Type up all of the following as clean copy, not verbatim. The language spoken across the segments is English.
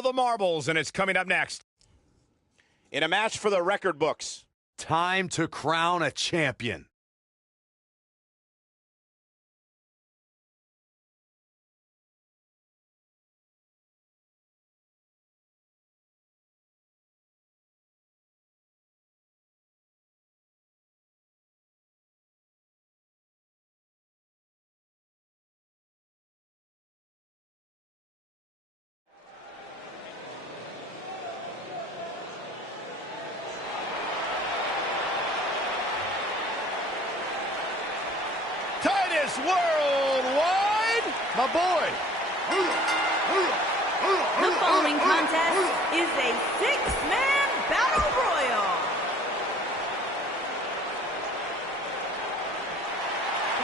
all the marbles, and it's coming up next. In a match for the record books. Time to crown a champion. Worldwide, my boy. The following contest is a six-man battle royal.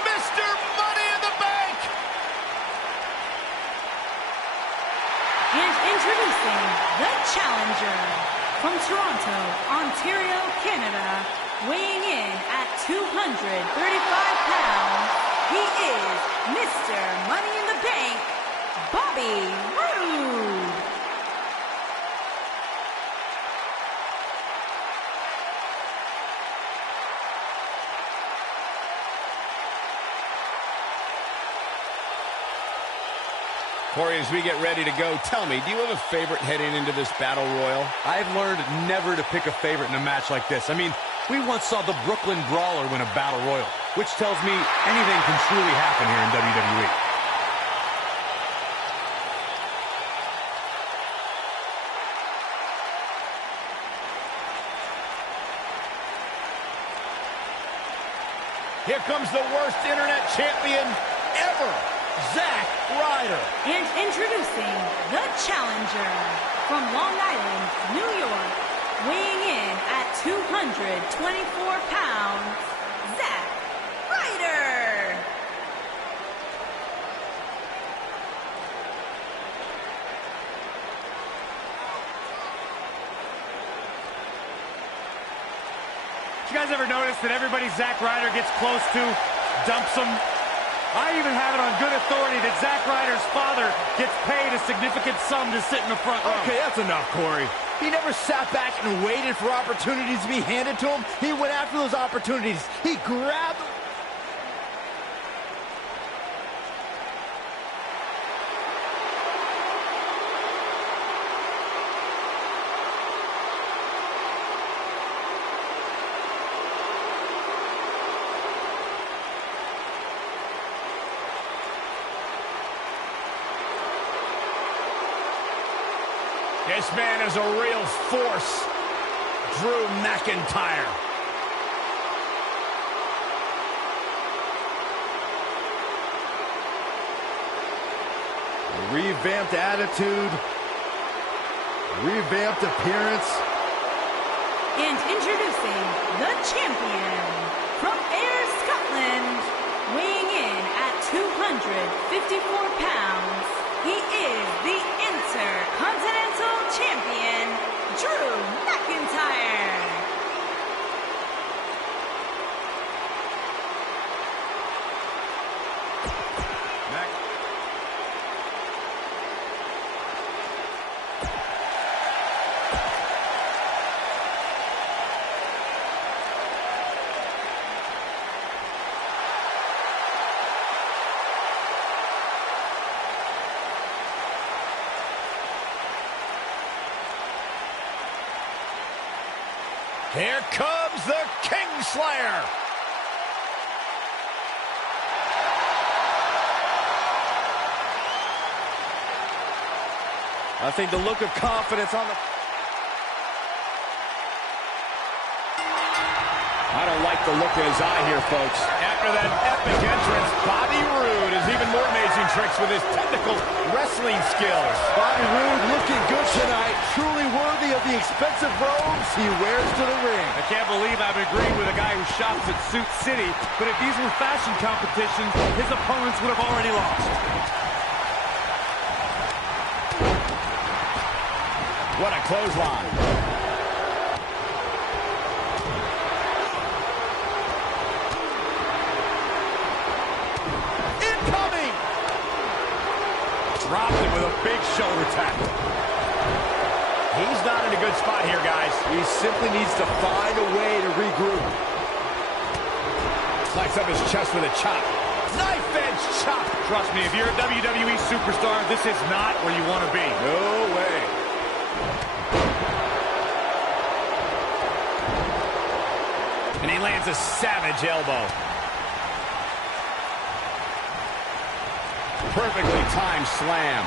Mr. Money in the Bank. And introducing the challenger from Toronto, Ontario, Canada, weighing in at 235 pounds. He is Mr. Money in the Bank, Bobby Roode. Corey, as we get ready to go, tell me, do you have a favorite heading into this battle royal? I've learned never to pick a favorite in a match like this. I mean, we once saw the Brooklyn Brawler win a battle royal, which tells me anything can truly happen here in WWE. Here comes the worst internet champion ever, Zack Ryder. And introducing the challenger from Long Island, New York, weighing in at 224 pounds, Zack Ryder. Did you guys ever notice that everybody Zack Ryder gets close to dumps him? I even have it on good authority that Zack Ryder's father gets paid a significant sum to sit in the front row. Okay, that's enough, Corey. He never sat back and waited for opportunities to be handed to him. He went after those opportunities. He grabbed them. This man is a real force, Drew McIntyre. Revamped attitude, revamped appearance. And introducing the champion from Ayr, Scotland, weighing in at 254 pounds. He is the Intercontinental Champion, Drew McIntyre. Here comes the Kingslayer. I think the look of confidence on the... I don't like the look in his eye here, folks. After that epic entrance, Bobby Roode has even more amazing tricks with his technical wrestling skills. Bobby Roode looking good tonight, truly worthy of the expensive robes he wears to the ring. I can't believe I'm agreeing with a guy who shops at Suit City, but if these were fashion competitions, his opponents would have already lost. What a clothesline. Dropped him with a big shoulder tackle. spot here, guys. He simply needs to find a way to regroup. Lights up his chest with a chop. Knife edge chop. Trust me, if you're a WWE superstar, this is not where you want to be. No way. And he lands a savage elbow. Perfectly timed slam.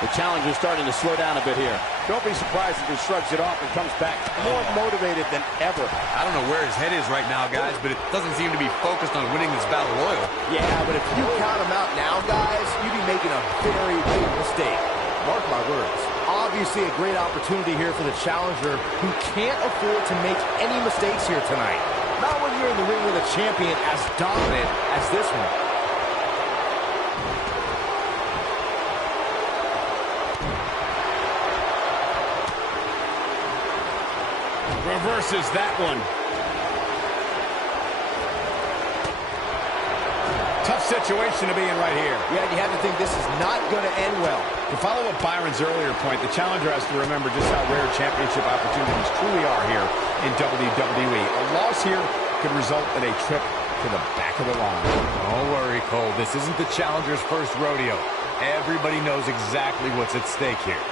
The challenger's starting to slow down a bit here. Don't be surprised if he shrugs it off and comes back more motivated than ever. I don't know where his head is right now, guys, but it doesn't seem to be focused on winning this battle royal. Yeah, but if you count him out now, guys, you'd be making a very big mistake. Mark my words. Obviously a great opportunity here for the challenger who can't afford to make any mistakes here tonight. Not when you're in the ring with a champion as dominant as this one. Reverses that one. Tough situation to be in right here. Yeah, you have to think this is not going to end well. To follow up Byron's earlier point, the challenger has to remember just how rare championship opportunities truly are here in WWE. A loss here could result in a trip to the back of the line. Don't worry, Cole. This isn't the challenger's first rodeo. Everybody knows exactly what's at stake here.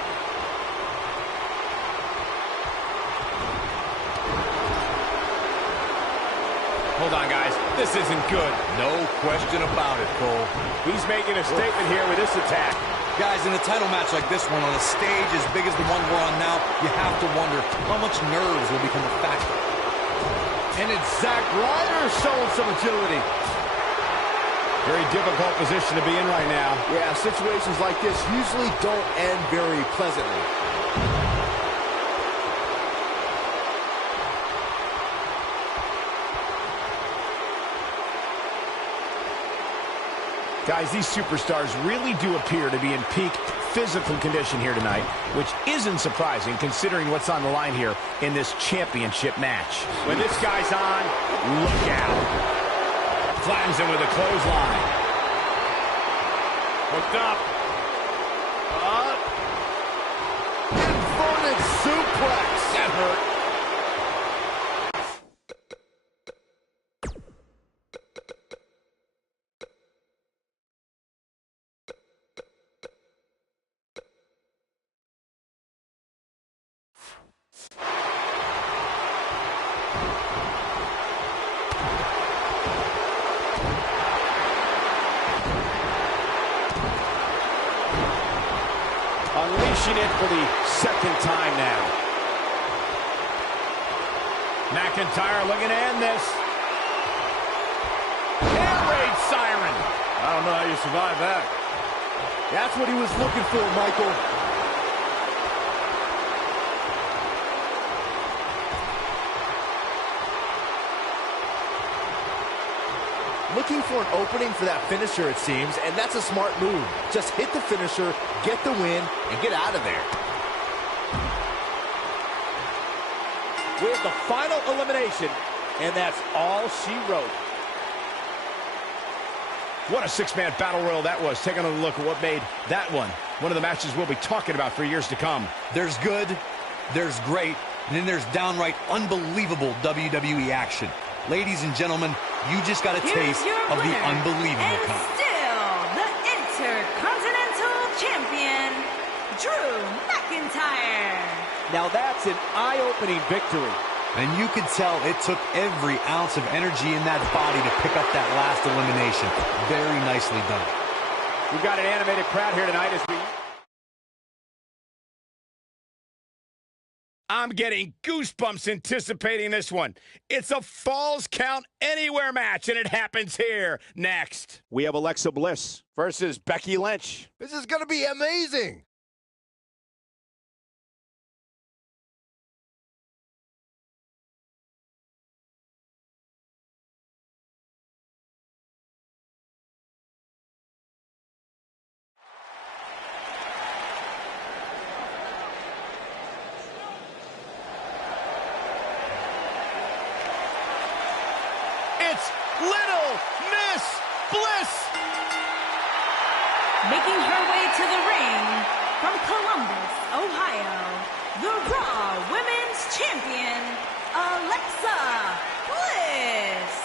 Hold on, guys. This isn't good. No question about it, Cole. He's making a statement here with this attack. Guys, in a title match like this one, on a stage as big as the one we're on now, you have to wonder how much nerves will become a factor. And it's Zack Ryder showing some agility. Very difficult position to be in right now. Yeah, situations like this usually don't end very pleasantly. Guys, these superstars really do appear to be in peak physical condition here tonight, which isn't surprising considering what's on the line here in this championship match. When this guy's on, look out. Flattens him with a clothesline. Hooked up. Inverted suplex. That hurt. Unleashing it for the second time now. McIntyre looking to end this. Air raid siren. I don't know how you survive that. That's what he was looking for, Michael. Looking for an opening for that finisher, it seems, and that's a smart move. Just hit the finisher, get the win, and get out of there. We have the final elimination, and that's all she wrote. What a six-man battle royal that was. Taking a look at what made that one of the matches we'll be talking about for years to come. There's good, there's great, and then there's downright unbelievable WWE action. Ladies and gentlemen, you just got a taste of the unbelievable and kind. Still the Intercontinental Champion, Drew McIntyre. Now that's an eye-opening victory. And you could tell it took every ounce of energy in that body to pick up that last elimination. Very nicely done. We've got an animated crowd here tonight as we... I'm getting goosebumps anticipating this one. It's a Falls Count Anywhere match, and it happens here next. We have Alexa Bliss versus Becky Lynch. This is going to be amazing. It's Little Miss Bliss. Making her way to the ring from Columbus, Ohio, the Raw Women's Champion, Alexa Bliss.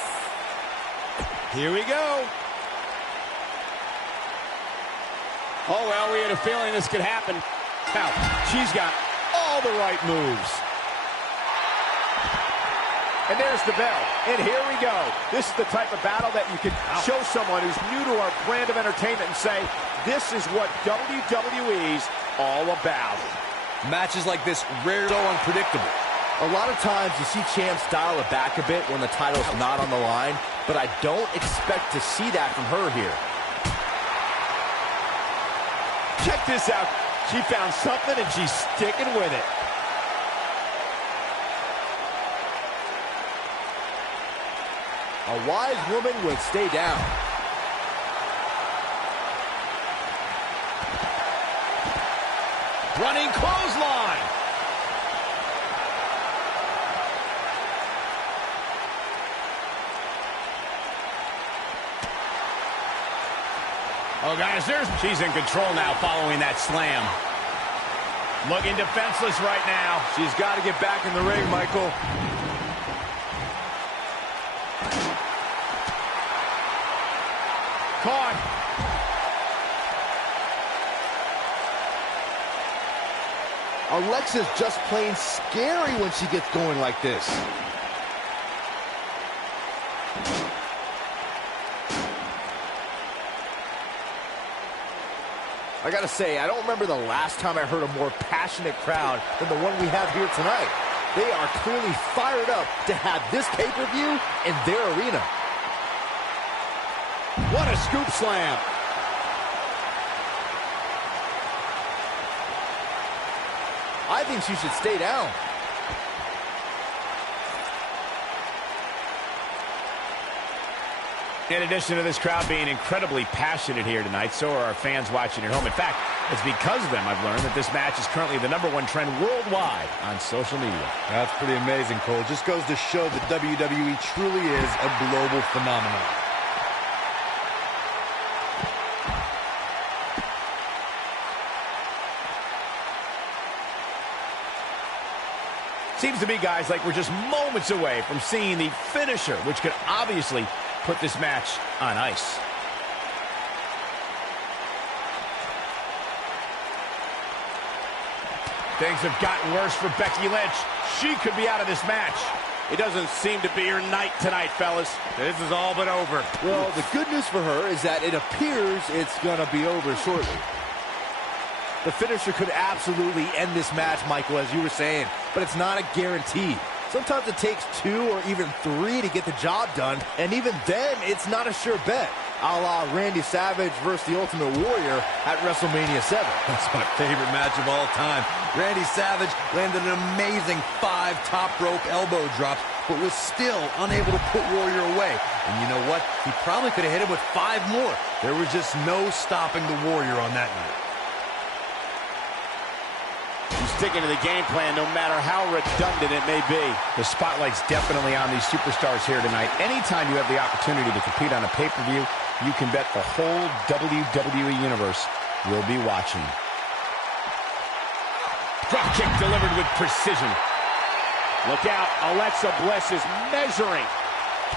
Here we go. Oh, well, we had a feeling this could happen. Now, she's got all the right moves. And there's the bell. And here we go. This is the type of battle that you can show someone who's new to our brand of entertainment and say, this is what WWE's all about. Matches like this rarely so unpredictable. A lot of times you see champs dial it back a bit when the title's not on the line, but I don't expect to see that from her here. Check this out. She found something and she's sticking with it. A wise woman would stay down. Running clothesline. Oh, guys, she's in control now following that slam. Looking defenseless right now. She's got to get back in the ring, Michael. Caught. Alexa's just plain scary when she gets going like this. I gotta say, I don't remember the last time I heard a more passionate crowd than the one we have here tonight. They are clearly fired up to have this pay-per-view in their arena. What a scoop slam. I think she should stay down. In addition to this crowd being incredibly passionate here tonight, so are our fans watching at home. In fact, it's because of them I've learned that this match is currently the #1 trend worldwide on social media. That's pretty amazing, Cole. Just goes to show that WWE truly is a global phenomenon. Seems to me, guys, like we're just moments away from seeing the finisher, which could obviously put this match on ice. Things have gotten worse for Becky Lynch. She could be out of this match. It doesn't seem to be her night tonight, fellas. This is all but over. Well, the good news for her is that it appears it's gonna be over shortly. The finisher could absolutely end this match, Michael, as you were saying, but it's not a guarantee. Sometimes it takes 2 or even 3 to get the job done, and even then, it's not a sure bet. A la Randy Savage versus the Ultimate Warrior at WrestleMania 7. That's my favorite match of all time. Randy Savage landed an amazing 5 top rope elbow drops, but was still unable to put Warrior away. And you know what? He probably could have hit him with 5 more. There was just no stopping the Warrior on that night. He's sticking to the game plan no matter how redundant it may be. The spotlight's definitely on these superstars here tonight. Anytime you have the opportunity to compete on a pay-per-view, you can bet the whole WWE Universe will be watching. Drop kick delivered with precision. Look out, Alexa Bliss is measuring.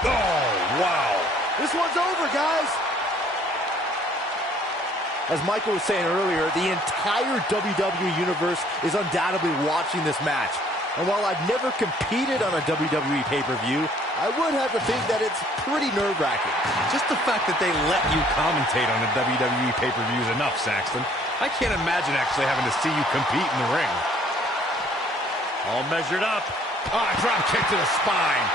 Oh, wow. This one's over, guys. As Michael was saying earlier, the entire WWE Universe is undoubtedly watching this match. And while I've never competed on a WWE pay-per-view, I would have to think that it's pretty nerve-wracking. Just the fact that they let you commentate on a WWE pay-per-view is enough, Saxton. I can't imagine actually having to see you compete in the ring. All measured up. Ah, drop kick to the spine.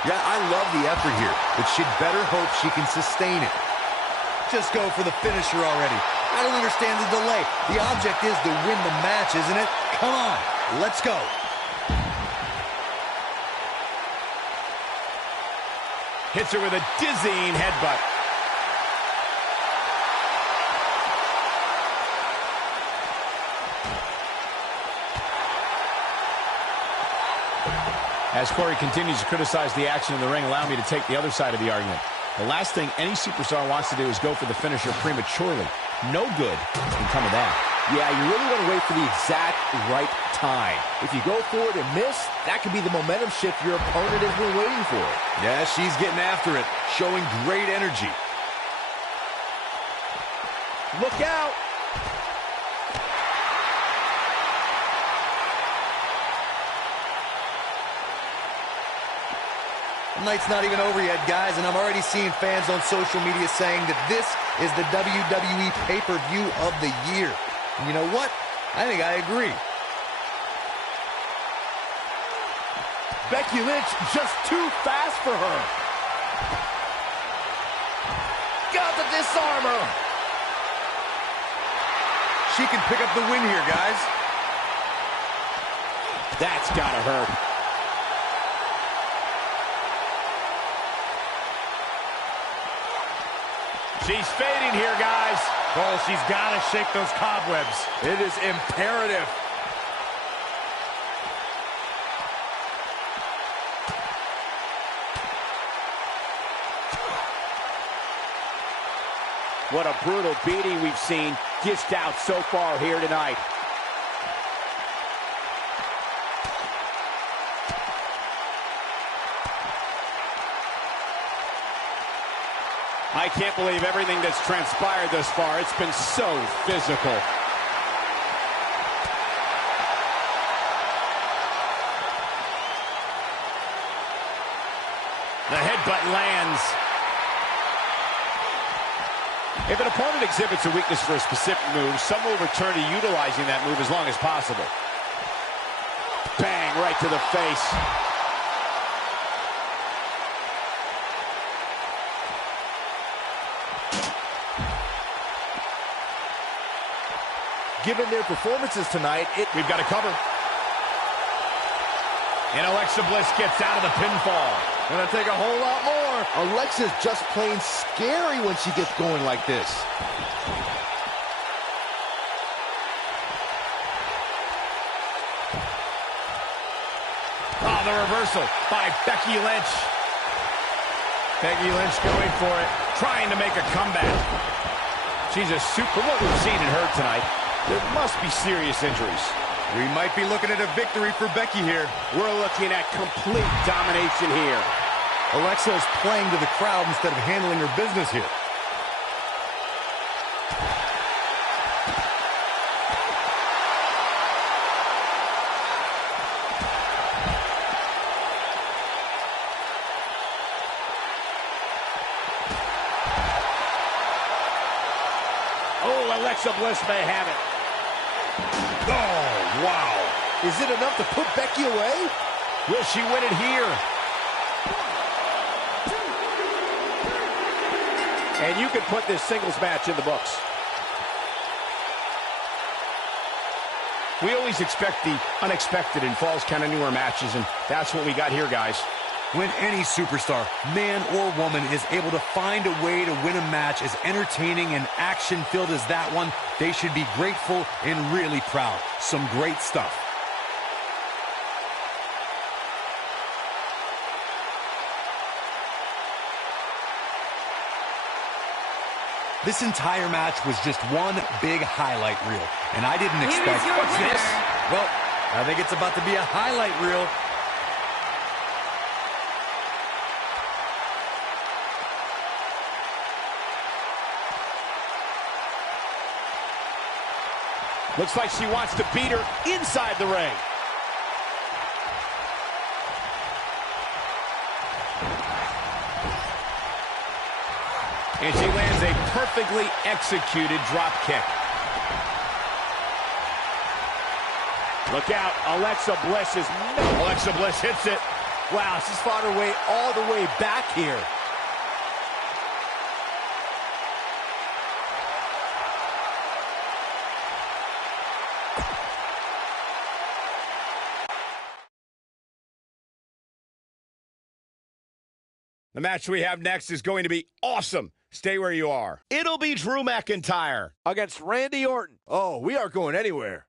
Yeah, I love the effort here, but she'd better hope she can sustain it. Just go for the finisher already. I don't understand the delay. The object is to win the match, isn't it? Come on, let's go. Hits her with a dizzying headbutt. As Corey continues to criticize the action in the ring, allow me to take the other side of the argument. The last thing any superstar wants to do is go for the finisher prematurely. No good can come of that. Yeah, you really want to wait for the exact right time. If you go for it and miss, that could be the momentum shift your opponent has been waiting for. Yeah, she's getting after it, showing great energy. Look out! The night's not even over yet, guys, and I'm already seeing fans on social media saying that this is the WWE pay-per-view of the year. And you know what? I think I agree. Becky Lynch just too fast for her. Got the disarmer. She can pick up the win here, guys. That's gotta hurt. She's fading here, guys. Cole, she's got to shake those cobwebs. It is imperative. What a brutal beating we've seen dished out so far here tonight. I can't believe everything that's transpired thus far. It's been so physical. The headbutt lands. If an opponent exhibits a weakness for a specific move, some will return to utilizing that move as long as possible. Bang, right to the face. Given their performances tonight, we've got to cover. And Alexa Bliss gets out of the pinfall. Gonna take a whole lot more. Alexa's just plain scary when she gets going like this. Oh, the reversal by Becky Lynch. Becky Lynch going for it, trying to make a comeback. She's a super, what we've seen in her tonight. There must be serious injuries. We might be looking at a victory for Becky here. We're looking at complete domination here. Alexa is playing to the crowd instead of handling her business here. Oh, Alexa Bliss may have it. Oh, wow. Is it enough to put Becky away? Will she win it here? And you can put this singles match in the books. We always expect the unexpected in Falls Count Anywhere matches, and that's what we got here, guys. When any superstar, man or woman, is able to find a way to win a match as entertaining and action-filled as that one, they should be grateful and really proud. Some great stuff. This entire match was just one big highlight reel, and I didn't expect... What's this? Well, I think it's about to be a highlight reel. Looks like she wants to beat her inside the ring. And she lands a perfectly executed drop kick. Look out, Alexa Bliss is... Alexa Bliss hits it. Wow, she's fought her way all the way back here. The match we have next is going to be awesome. Stay where you are. It'll be Drew McIntyre Against Randy Orton. Oh, we aren't going anywhere.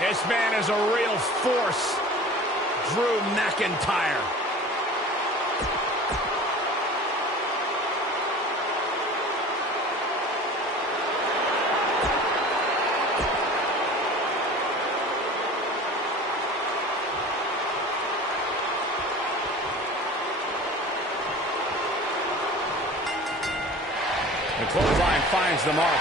This man is a real force. Drew McIntyre. The clothesline finds the mark.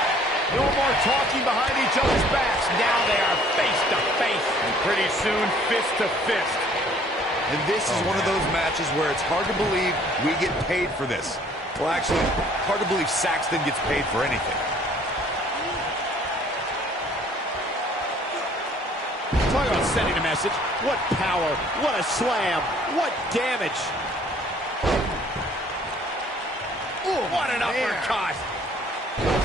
No more talking behind each other's backs. Now they are face to face. And pretty soon, fist to fist. And this is one of those matches where it's hard to believe we get paid for this. Well, actually, hard to believe Saxton gets paid for anything. Talk about sending a message. What power, what a slam, what damage. Ooh, what an uppercut.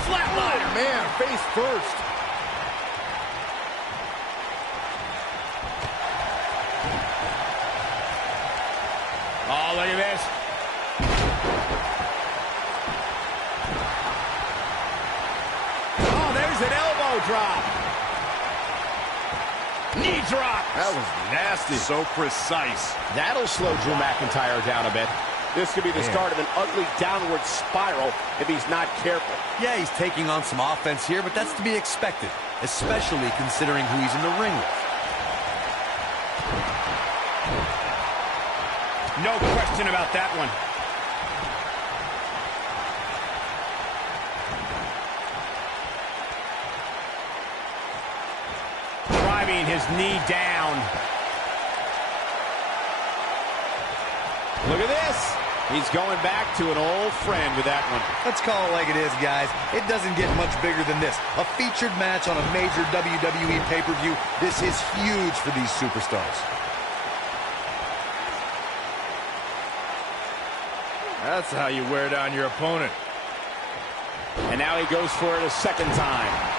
Flatliner. Man, face first. Oh, look at this. Oh, there's an elbow drop. Knee drop. That was nasty. So precise. That'll slow Drew McIntyre down a bit. This could be the start of an ugly downward spiral if he's not careful. Yeah, he's taking on some offense here, but that's to be expected, especially considering who he's in the ring with. No question about that one. Driving his knee down. Look at this. He's going back to an old friend with that one. Let's call it like it is, guys. It doesn't get much bigger than this. A featured match on a major WWE pay-per-view. This is huge for these superstars. That's how you wear down your opponent. And now he goes for it a second time.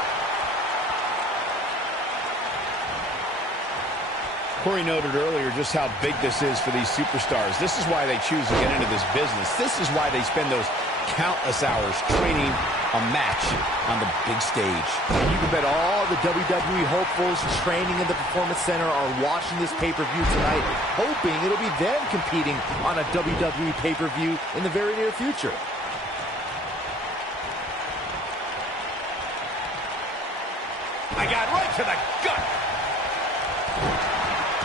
Corey noted earlier just how big this is for these superstars. This is why they choose to get into this business. This is why they spend those countless hours training a match on the big stage. You can bet all the WWE hopefuls training in the Performance Center are watching this pay-per-view tonight, hoping it'll be them competing on a WWE pay-per-view in the very near future. I got right to the gut.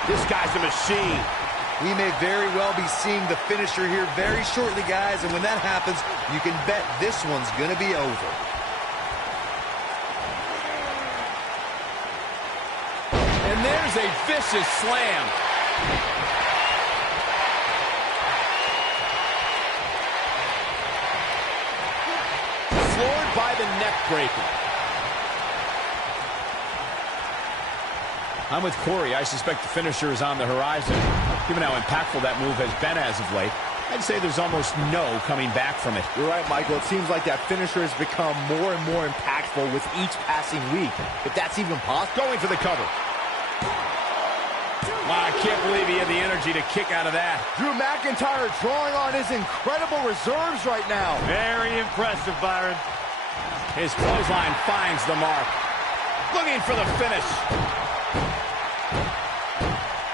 This guy's a machine. We may very well be seeing the finisher here very shortly, guys, and when that happens, you can bet this one's going to be over. And there's a vicious slam. Floored by the neck breaker. I'm with Corey. I suspect the finisher is on the horizon. Given how impactful that move has been as of late, I'd say there's almost no coming back from it. You're right, Michael. It seems like that finisher has become more and more impactful with each passing week, if that's even possible. Going for the cover. Wow, I can't believe he had the energy to kick out of that. Drew McIntyre drawing on his incredible reserves right now. Very impressive, Byron. His clothesline finds the mark. Looking for the finish.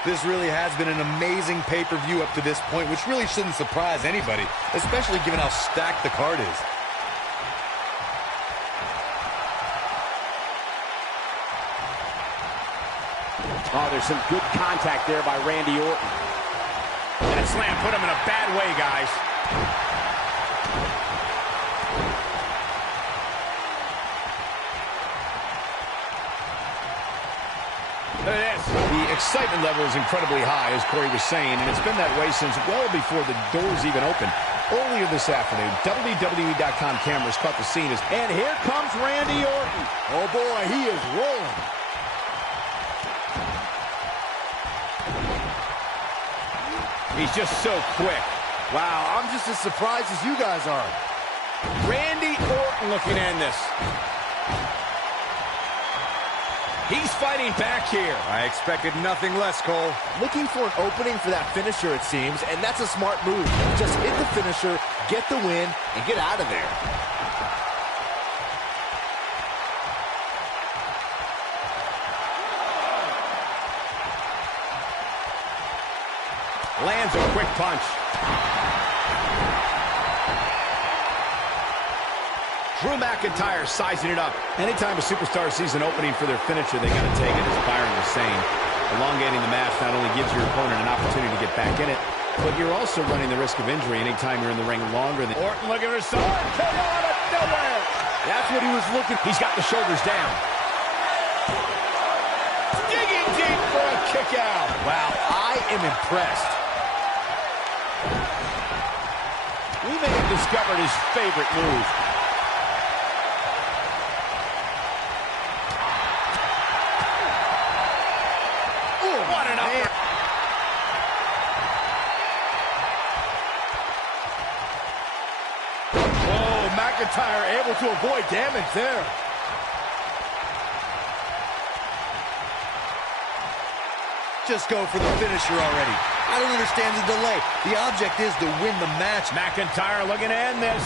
This really has been an amazing pay-per-view up to this point, which really shouldn't surprise anybody, especially given how stacked the card is. Oh, there's some good contact there by Randy Orton. That slam put him in a bad way, guys. Look at this. The excitement level is incredibly high, as Corey was saying, and it's been that way since well before the doors even opened. Earlier this afternoon, WWE.com cameras caught the scene And here comes Randy Orton. Oh, boy, he is rolling. he's just so quick. Wow, I'm just as surprised as you guys are. Randy Orton looking to end this. He's fighting back here. I expected nothing less, Cole. Looking for an opening for that finisher, it seems, and that's a smart move. Just hit the finisher, get the win, and get out of there. Lands a quick punch. Drew McIntyre sizing it up. Anytime a superstar sees an opening for their finisher, they got to take it, as Byron was saying. Elongating the match not only gives your opponent an opportunity to get back in it, but you're also running the risk of injury anytime you're in the ring longer than... Orton looking for some. Come out of nowhere. That's what he was looking for. He's got the shoulders down. Digging deep for a kick out. Wow, I am impressed. We may have discovered his favorite move. What an upper. Oh, McIntyre able to avoid damage there. Just go for the finisher already. I don't understand the delay. The object is to win the match. McIntyre looking to end this.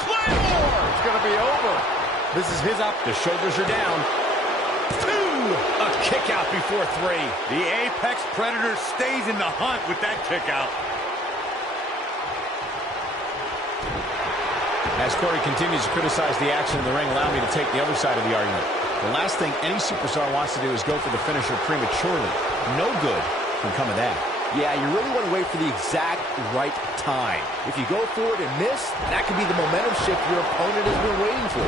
Claymore! It's going to be over. This is his up. The shoulders are down. 2! A kick out before 3. The Apex Predator stays in the hunt with that kick out. As Corey continues to criticize the action in the ring, allow me to take the other side of the argument. The last thing any superstar wants to do is go for the finisher prematurely. No good can come of that. Yeah, you really want to wait for the exact right time. If you go for it and miss, that could be the momentum shift your opponent has been waiting for.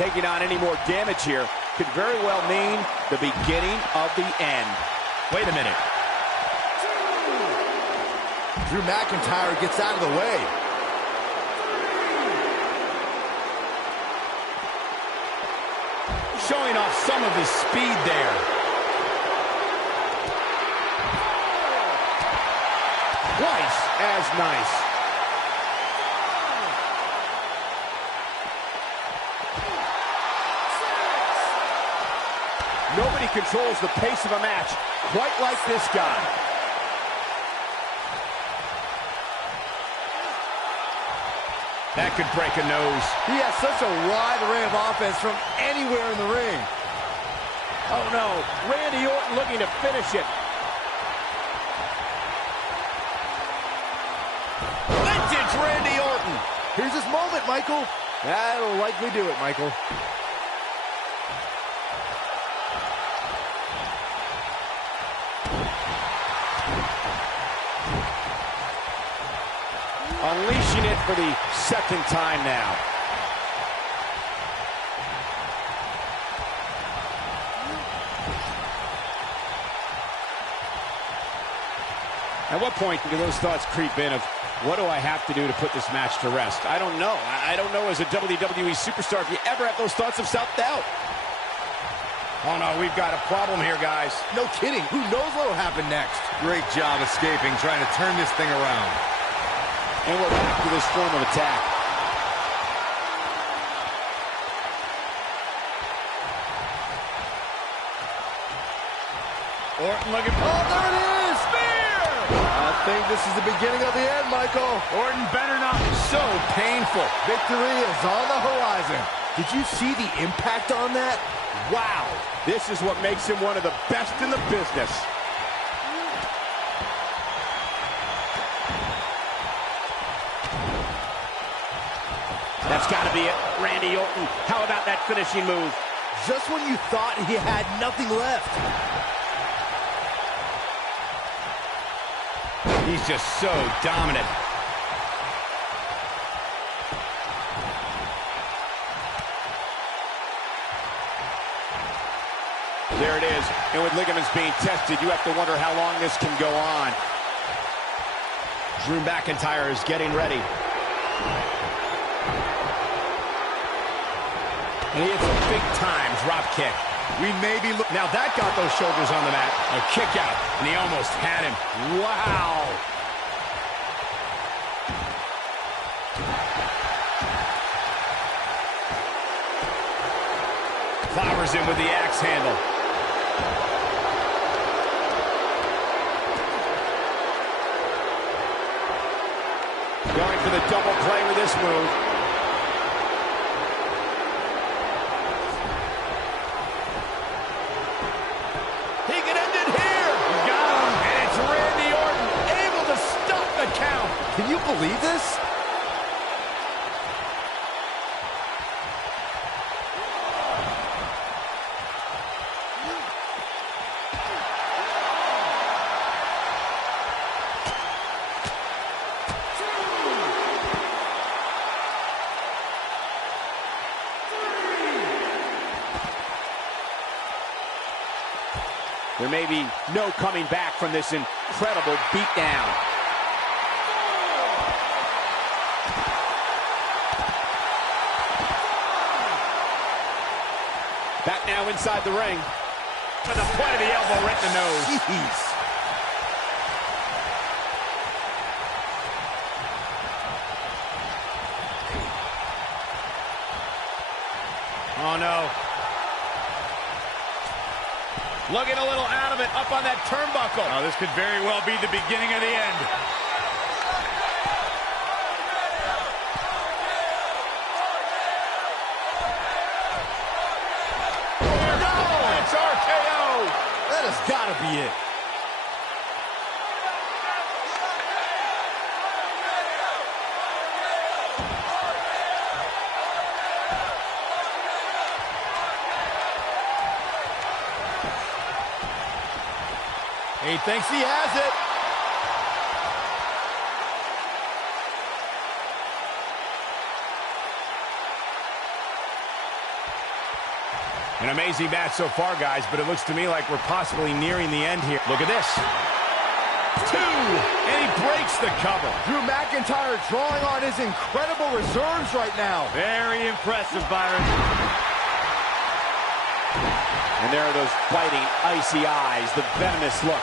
Taking on any more damage here could very well mean the beginning of the end. Wait a minute. Drew McIntyre gets out of the way. Showing off some of his speed there. Twice as nice. Nobody controls the pace of a match quite like this guy. That could break a nose. He has such a wide array of offense from anywhere in the ring. Oh no, Randy Orton looking to finish it. Vintage Randy Orton. Here's his moment, Michael. That'll likely do it, Michael. Unleashing it for the second time now. At what point do those thoughts creep in of, what do I have to do to put this match to rest? I don't know. I don't know as a WWE superstar if you ever have those thoughts of self-doubt. Oh no, we've got a problem here, guys. No kidding. Who knows what will happen next? Great job escaping, trying to turn this thing around. And we're back to this form of attack. Orton looking for... Oh, there it is! Spear! I think this is the beginning of the end, Michael. Orton better not. So painful. Victory is on the horizon. Did you see the impact on that? Wow. This is what makes him one of the best in the business. That's got to be it. Randy Orton. How about that finishing move? Just when you thought he had nothing left. He's just so dominant. There it is. And with ligaments being tested, you have to wonder how long this can go on. Drew McIntyre is getting ready. And he hits a big-time drop kick. We may be looking... Now that got those shoulders on the mat. A kick out, and he almost had him. Wow. Clobbers him with the axe handle. going for the double play with this move. He can end it here. He's got him. And it's Randy Orton able to stop the count. Can you believe this? There may be no coming back from this incredible beatdown. Back now inside the ring. To the point of the elbow right in the nose. Jeez. Oh, no. Looking a little out of it, up on that turnbuckle. Oh, this could very well be the beginning of the end. No, it's RKO. That has got to be it. He thinks he has it. An amazing match so far, guys, but it looks to me like we're possibly nearing the end here. Look at this. 2, and he breaks the cover. Drew McIntyre drawing on his incredible reserves right now. Very impressive, Byron. And there are those biting, icy eyes, the venomous look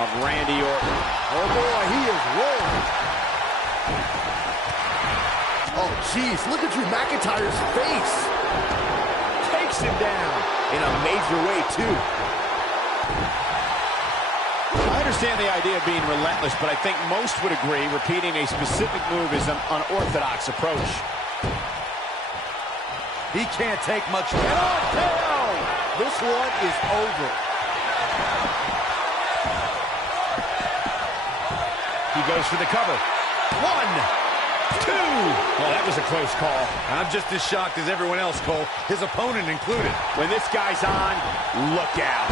of Randy Orton. Oh, boy, he is rolling. Oh, jeez, look at Drew McIntyre's face. Takes him down in a major way, too. I understand the idea of being relentless, but I think most would agree repeating a specific move is an unorthodox approach. He can't take much. This one is over. He goes for the cover. 1, 2. Oh, that was a close call. I'm just as shocked as everyone else, Cole, his opponent included. When this guy's on, look out.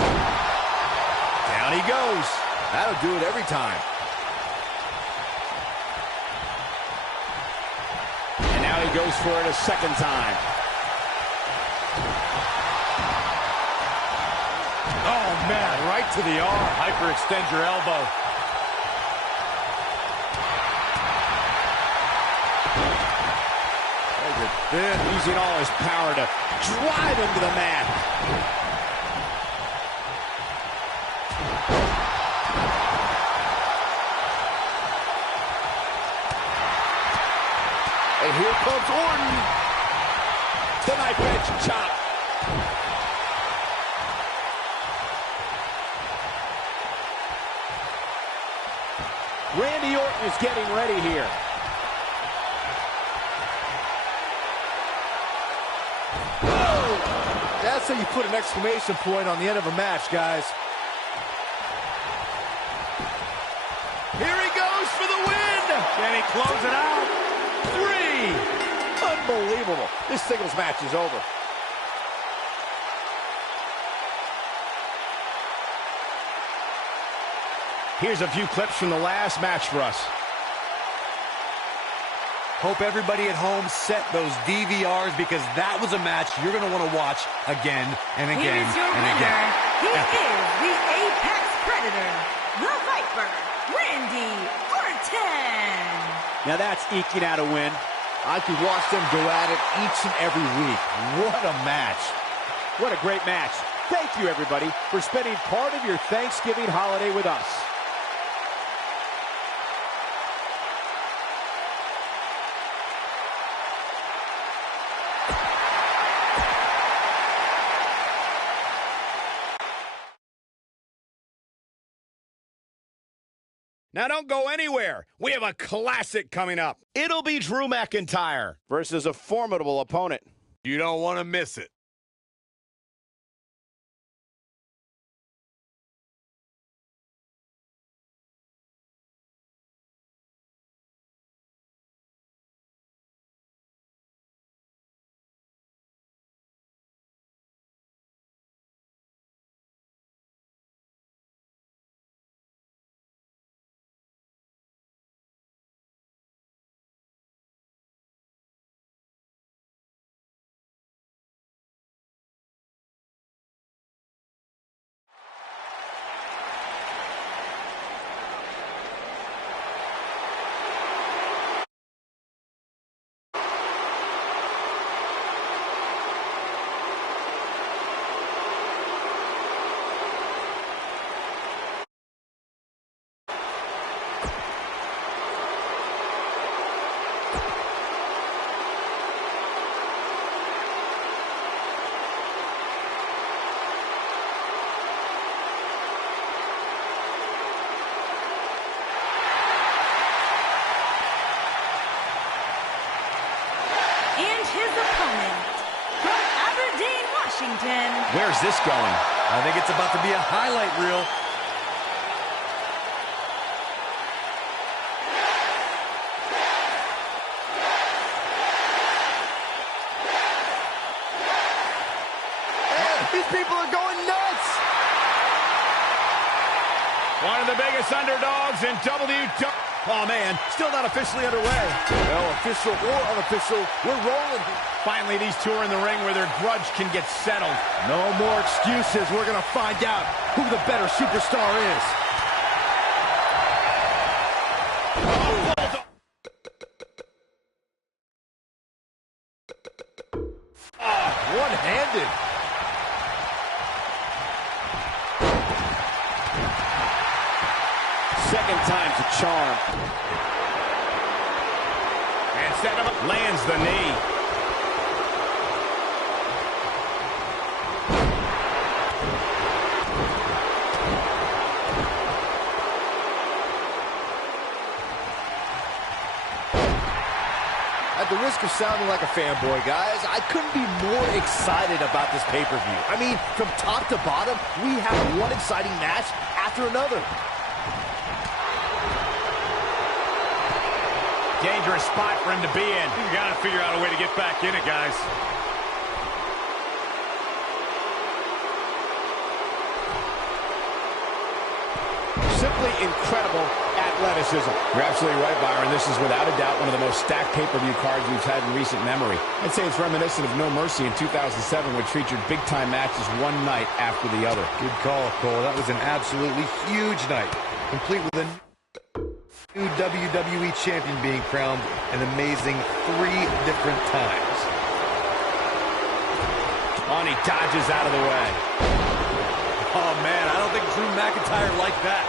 Down he goes. That'll do it every time. And now he goes for it a second time. Oh, man, right to the arm. Hyperextend your elbow. Using all his power to drive him to the mat. And here comes Orton. The knife edge chop. Randy Orton is getting ready here. That's how you put an exclamation point on the end of a match, guys. Here he goes for the win. Can he close it out? 3. Unbelievable. This singles match is over. Here's a few clips from the last match for us. Hope everybody at home set those DVRs because that was a match you're going to want to watch again and again Here's your and winner. again. He is the Apex Predator, the Viper, Randy Orton. Now that's eking out a win. I could watch them go at it each and every week. What a match. What a great match. Thank you, everybody, for spending part of your Thanksgiving holiday with us. Now don't go anywhere. We have a classic coming up. It'll be Drew McIntyre versus a formidable opponent. You don't want to miss it. Where's this going? I think it's about to be a highlight reel. These people are going nuts. One of the biggest underdogs in WWE. Oh, man, still not officially underway. Well, official or unofficial, we're rolling. Finally, these two are in the ring where their grudge can get settled. No more excuses. We're going to find out who the better superstar is. One-handed. Second time's a charm. And set him up. Lands the knee. At the risk of sounding like a fanboy, guys, I couldn't be more excited about this pay-per-view. I mean, from top to bottom, we have one exciting match after another. Dangerous spot for him to be in. You got to figure out a way to get back in it, guys. Simply incredible athleticism. You're absolutely right, Byron. This is without a doubt one of the most stacked pay-per-view cards we've had in recent memory. I'd say it's reminiscent of No Mercy in 2007, which featured big-time matches one night after the other. Good call, Cole. That was an absolutely huge night, complete with a new WWE champion being crowned an amazing 3 different times. Oh, and he dodges out of the way. Oh, man, I don't think Drew McIntyre liked that.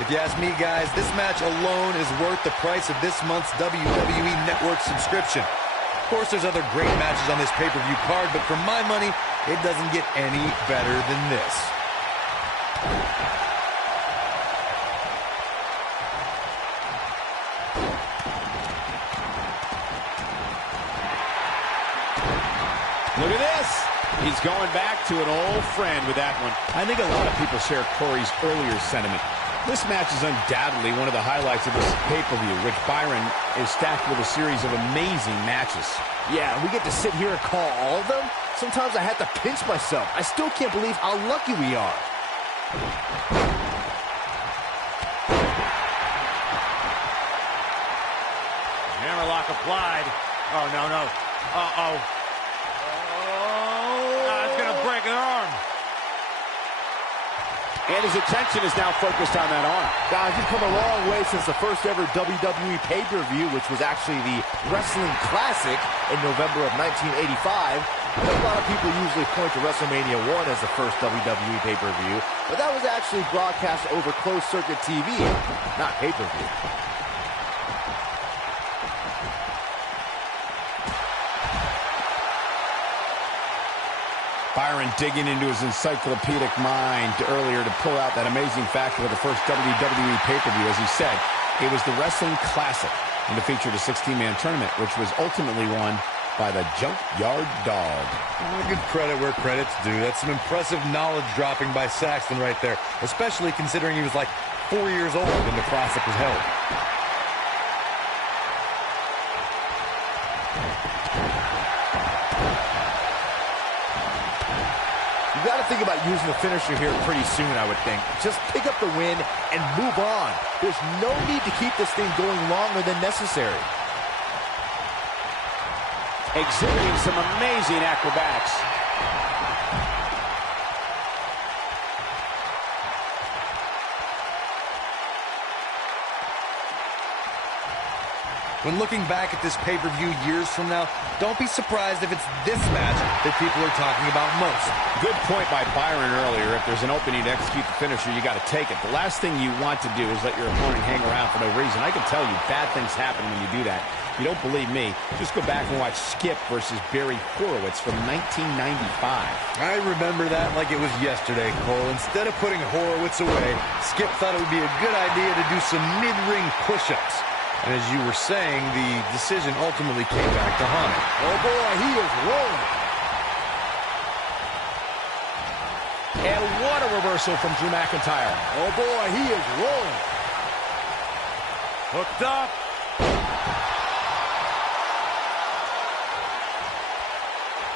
If you ask me, guys, this match alone is worth the price of this month's WWE Network subscription. Of course, there's other great matches on this pay-per-view card, but for my money, it doesn't get any better than this. Look at this. He's going back to an old friend with that one. I think a lot of people share Corey's earlier sentiment. This match is undoubtedly one of the highlights of this pay-per-view, which Byron is stacked with a series of amazing matches. Yeah, we get to sit here and call all of them. Sometimes I have to pinch myself. I still can't believe how lucky we are. Hammerlock applied. Oh, no, no. Uh-oh. It's going to break an arm. And his attention is now focused on that arm. Guys, we've come a long way since the first ever WWE pay-per-view, which was actually the Wrestling Classic in November of 1985. A lot of people usually point to WrestleMania 1 as the first WWE pay-per-view, but that was actually broadcast over closed-circuit TV, not pay-per-view. Byron digging into his encyclopedic mind earlier to pull out that amazing fact of the first WWE pay-per-view. As he said, it was the Wrestling Classic, and it featured a 16-man tournament, which was ultimately won by the Junkyard Dog. Well, give credit where credit's due. That's some impressive knowledge dropping by Saxton right there, especially considering he was like 4 years old when the Classic was held. You got to think about using the finisher here pretty soon, I would think. Just pick up the win and move on. There's no need to keep this thing going longer than necessary. Exhibiting some amazing acrobatics. When looking back at this pay-per-view years from now, don't be surprised if it's this match that people are talking about most. Good point by Byron earlier. If there's an opening to execute the finisher, you got to take it. The last thing you want to do is let your opponent hang around for no reason. I can tell you, bad things happen when you do that. You don't believe me? Just go back and watch Skip versus Barry Horowitz from 1995. I remember that like it was yesterday, Cole. Instead of putting Horowitz away, Skip thought it would be a good idea to do some mid-ring push-ups. And as you were saying, the decision ultimately came back to haunt him. Oh boy, he is rolling. And what a reversal from Drew McIntyre. Oh boy, he is rolling. Hooked up.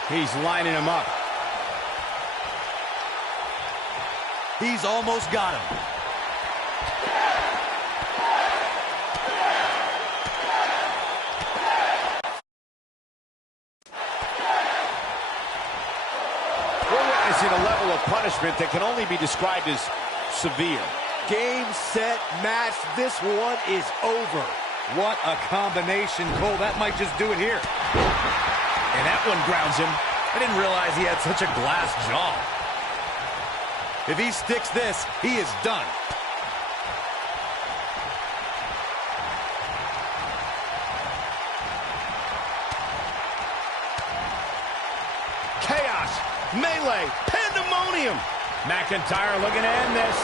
He's lining him up. He's almost got him. A level of punishment that can only be described as severe. Game, set, match. This one is over. What a combination, Cole. That might just do it here. And that one grounds him. I didn't realize he had such a glass jaw. If he sticks this, he is done. Chaos, melee, pandemonium. McIntyre looking to end this.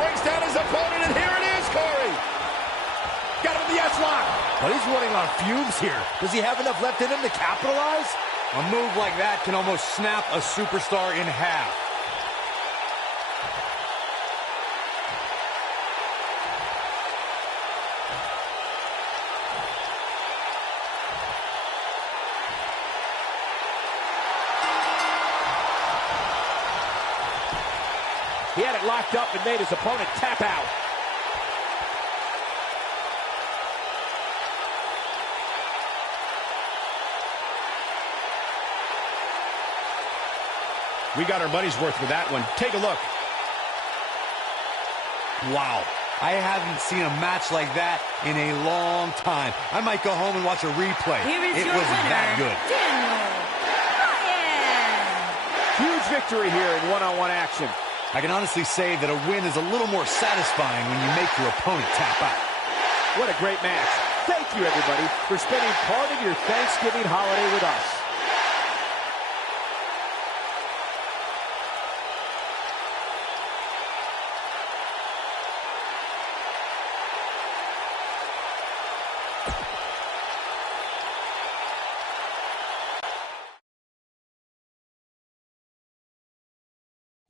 Brings down his opponent, and here it is, Corey. Got him in the S-lock. But he's running on fumes here. Does he have enough left in him to capitalize? A move like that can almost snap a superstar in half. He had it locked up and made his opponent tap out. We got our money's worth with that one. Take a look. Wow. I haven't seen a match like that in a long time. I might go home and watch a replay. It was that good. Huge victory here in one-on-one action. I can honestly say that a win is a little more satisfying when you make your opponent tap out. What a great match. Thank you, everybody, for spending part of your Thanksgiving holiday with us.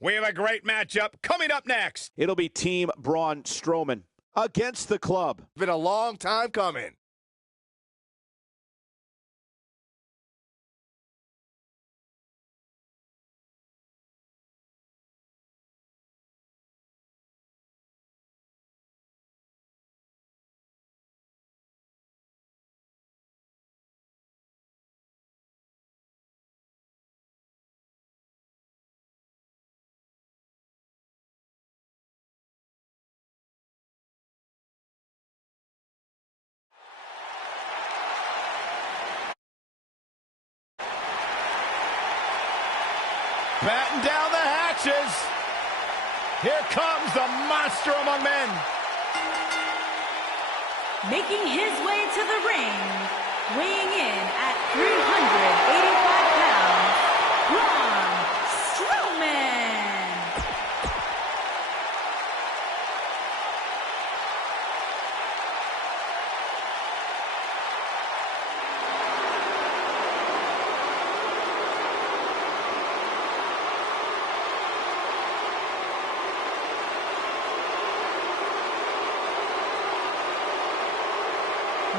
We have a great matchup coming up next. It'll be Team Braun Strowman against the Club. Been a long time coming. Batten down the hatches. Here comes the monster among men. Making his way to the ring, weighing in at 385 pounds,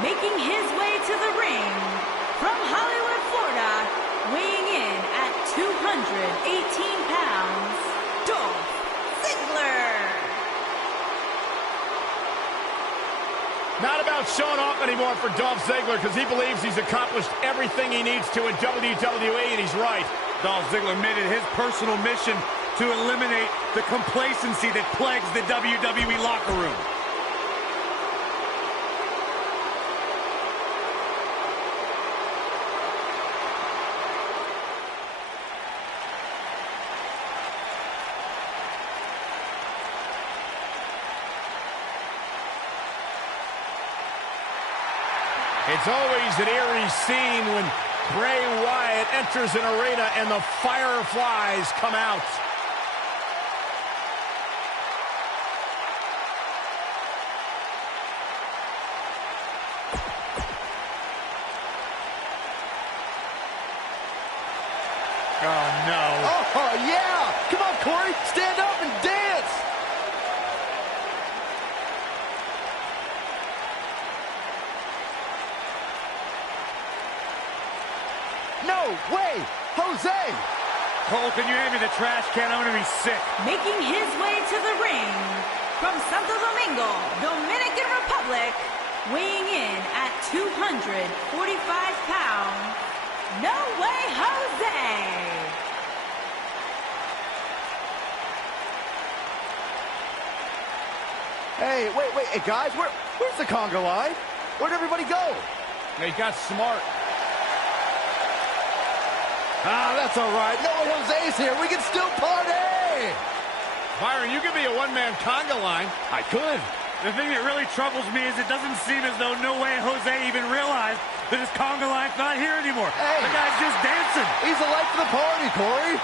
Making his way to the ring from Hollywood, Florida, weighing in at 218 pounds, Dolph Ziggler. Not about showing off anymore for Dolph Ziggler because he believes he's accomplished everything he needs to in WWE, and he's right. Dolph Ziggler made it his personal mission to eliminate the complacency that plagues the WWE locker room. It's always an eerie scene when Bray Wyatt enters an arena and the fireflies come out. Oh, no. Oh, yeah! Come on, Corey, stand up and dance! No way! Jose! Cole, can you hand me the trash can? I'm going to be sick. Making his way to the ring from Santo Domingo, Dominican Republic, weighing in at 245 pounds, No Way Jose. Hey, wait, hey, guys, where's the conga line? Where'd everybody go? They got smart. Ah, that's all right. No Way Jose's here. We can still party! Byron, you could be a one-man conga line. I could. The thing that really troubles me is it doesn't seem as though No Way Jose even realized that his conga line's not here anymore. Hey. The guy's just dancing. He's the life of the party, Corey.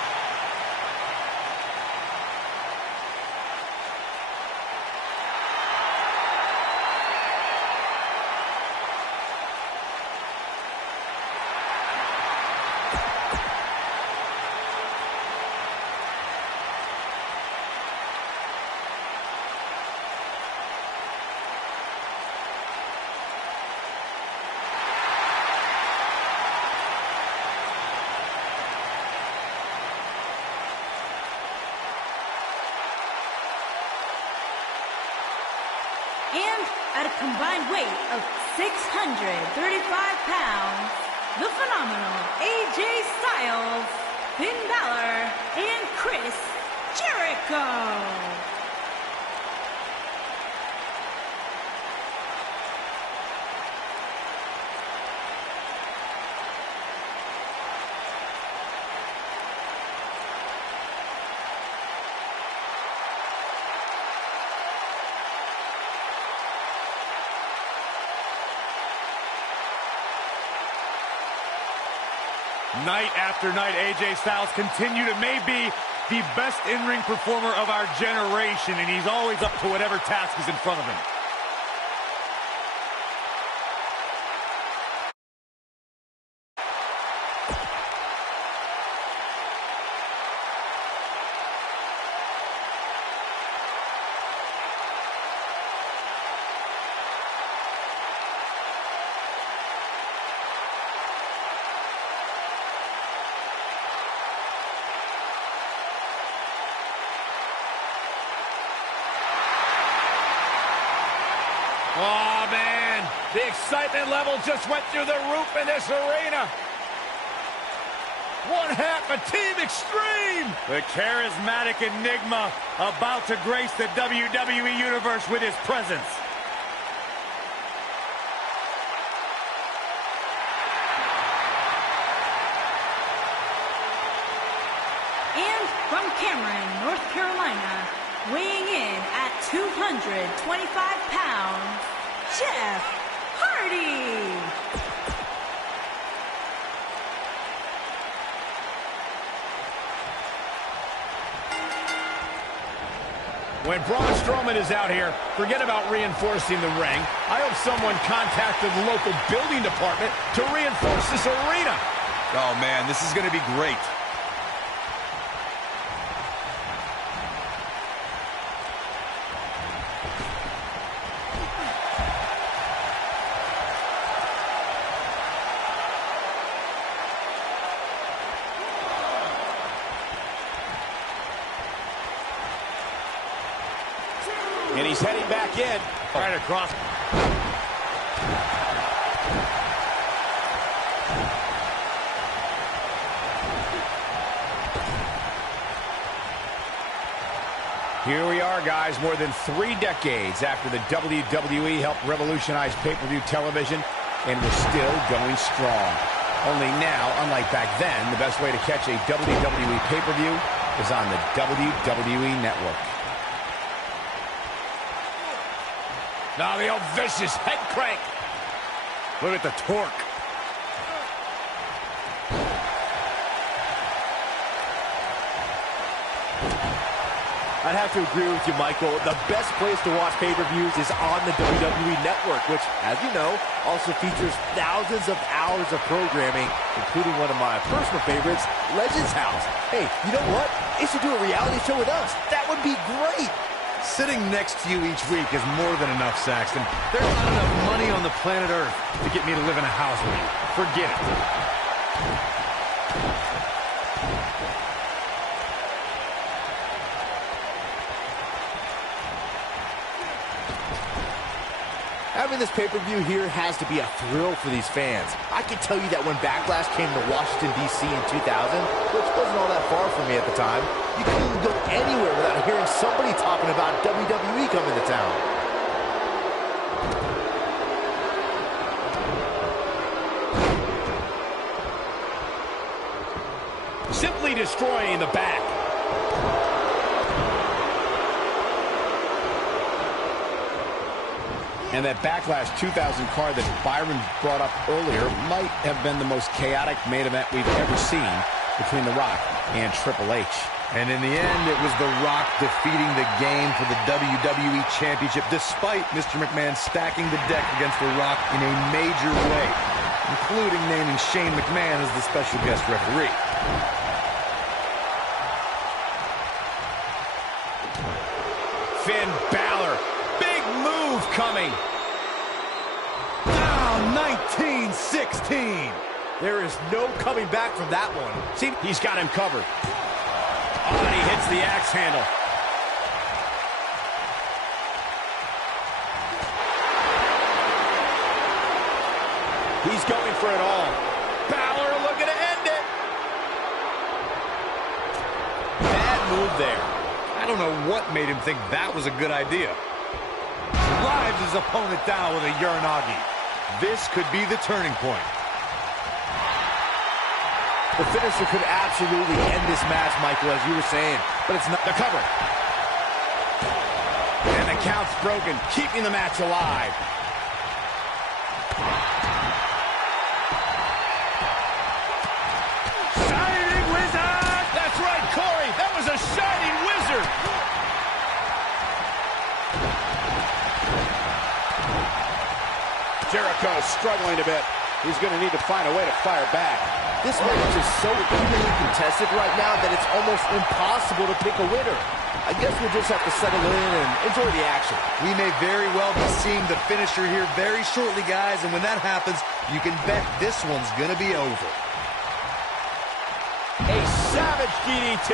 And at a combined weight of 635 pounds, the phenomenal AJ Styles, Finn Balor, and Chris Jericho. Night after night, AJ Styles continue to maybe the best in-ring performer of our generation, and he's always up to whatever task is in front of him. Oh, man. The excitement level just went through the roof in this arena. One half of Team Extreme. The charismatic enigma about to grace the WWE Universe with his presence. And from Cameron, North Carolina, weighing in at 225 pounds, Jeff Hardy. When Braun Strowman is out here, forget about reinforcing the ring. I hope someone contacted the local building department to reinforce this arena. Oh, man, this is going to be great. And he's heading back in. Right across. Here we are, guys, more than 3 decades after the WWE helped revolutionize pay-per-view television, and we're still going strong. Only now, unlike back then, the best way to catch a WWE pay-per-view is on the WWE Network. Now the old vicious head crank. Look at the torque. I'd have to agree with you, Michael. The best place to watch pay-per-views is on the WWE Network, which, as you know, also features thousands of hours of programming, including one of my personal favorites, Legends House. Hey, you know what? They should do a reality show with us. That would be great. Sitting next to you each week is more than enough, Saxton. There's not enough money on the planet Earth to get me to live in a house with you. Forget it. Having this pay-per-view here has to be a thrill for these fans. I can tell you that when Backlash came to Washington, D.C. in 2000, which wasn't all that far from me at the time, you couldn't go anywhere without hearing somebody talking about WWE coming to town. Simply destroying the back. And that Backlash 2000 card that Byron brought up earlier might have been the most chaotic main event we've ever seen between The Rock and Triple H. And in the end, it was The Rock defeating the game for the WWE Championship, despite Mr. McMahon stacking the deck against The Rock in a major way, including naming Shane McMahon as the special guest referee. Finn Balor. Big move coming. Down 1916. There is no coming back from that one. See, he's got him covered. Oh, and he hits the axe handle. He's going for it all. Balor looking to end it. Bad move there. I don't know what made him think that was a good idea. Drives his opponent down with a Uranagi. This could be the turning point. The finisher could absolutely end this match, Michael, as you were saying, but it's not. The cover. And the count's broken, keeping the match alive. Shining Wizard! That's right, Corey. That was a Shining Wizard. Jericho struggling a bit. He's going to need to find a way to fire back. This match is so evenly contested right now that it's almost impossible to pick a winner. I guess we'll just have to settle in and enjoy the action. We may very well be seeing the finisher here very shortly, guys, and when that happens, you can bet this one's going to be over. A savage DDT.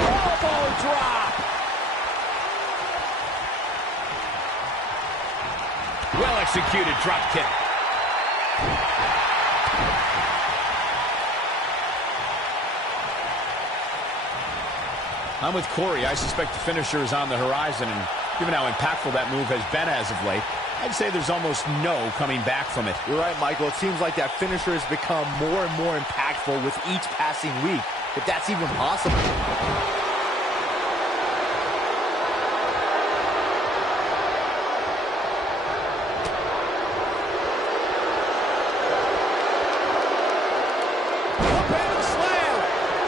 Elbow drop. Well executed drop kick. I'm with Corey. I suspect the finisher is on the horizon, and given how impactful that move has been as of late, I'd say there's almost no coming back from it. You're right, Michael. It seems like that finisher has become more and more impactful with each passing week, if that's even possible.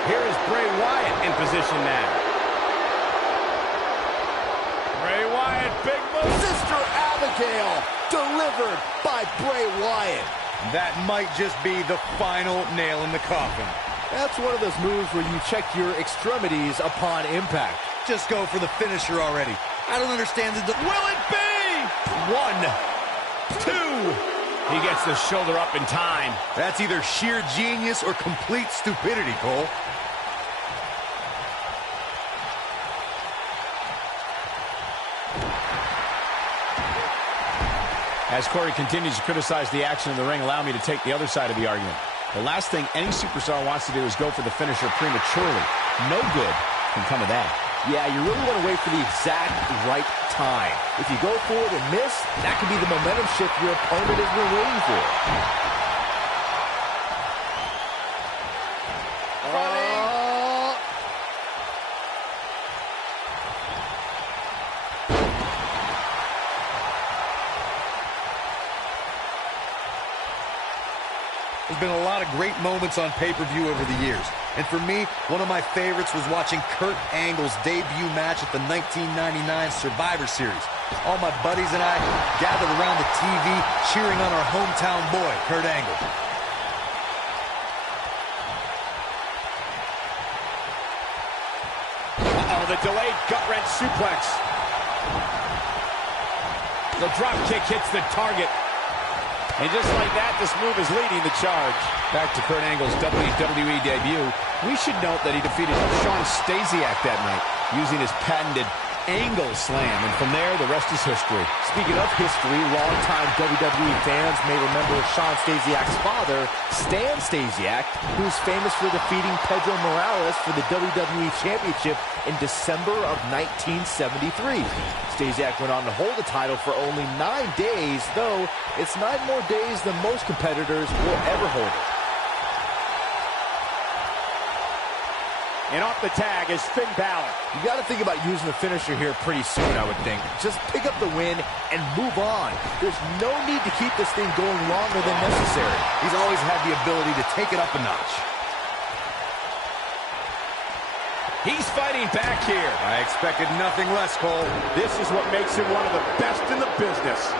Here is Bray Wyatt in position now. Bray Wyatt, big move. Sister Abigail, delivered by Bray Wyatt. That might just be the final nail in the coffin. That's one of those moves where you check your extremities upon impact. Just go for the finisher already. I don't understand the... Will it be? 1, 2. He gets the shoulder up in time. That's either sheer genius or complete stupidity, Cole. As Corey continues to criticize the action in the ring, allow me to take the other side of the argument. The last thing any superstar wants to do is go for the finisher prematurely. No good can come of that. Yeah, you really want to wait for the exact right time. If you go for it and miss, that could be the momentum shift your opponent has been waiting for. There's been a lot of great moments on pay-per-view over the years. And for me, one of my favorites was watching Kurt Angle's debut match at the 1999 Survivor Series. All my buddies and I gathered around the TV cheering on our hometown boy, Kurt Angle. Uh-oh, the delayed gut-wrench suplex. The drop kick hits the target. And just like that, this move is leading the charge. Back to Kurt Angle's WWE debut. We should note that he defeated Shawn Stasiak that night using his patented Angle Slam. And from there, the rest is history. Speaking of history, longtime WWE fans may remember Shawn Stasiak's father, Stan Stasiak, who's famous for defeating Pedro Morales for the WWE Championship in December of 1973. Stasiak went on to hold the title for only 9 days, though it's 9 more days than most competitors will ever hold it. And off the tag is Finn Balor. You got to think about using the finisher here pretty soon, I would think. Just pick up the win and move on. There's no need to keep this thing going longer than necessary. He's always had the ability to take it up a notch. He's fighting back here. I expected nothing less, Cole. This is what makes him one of the best in the business.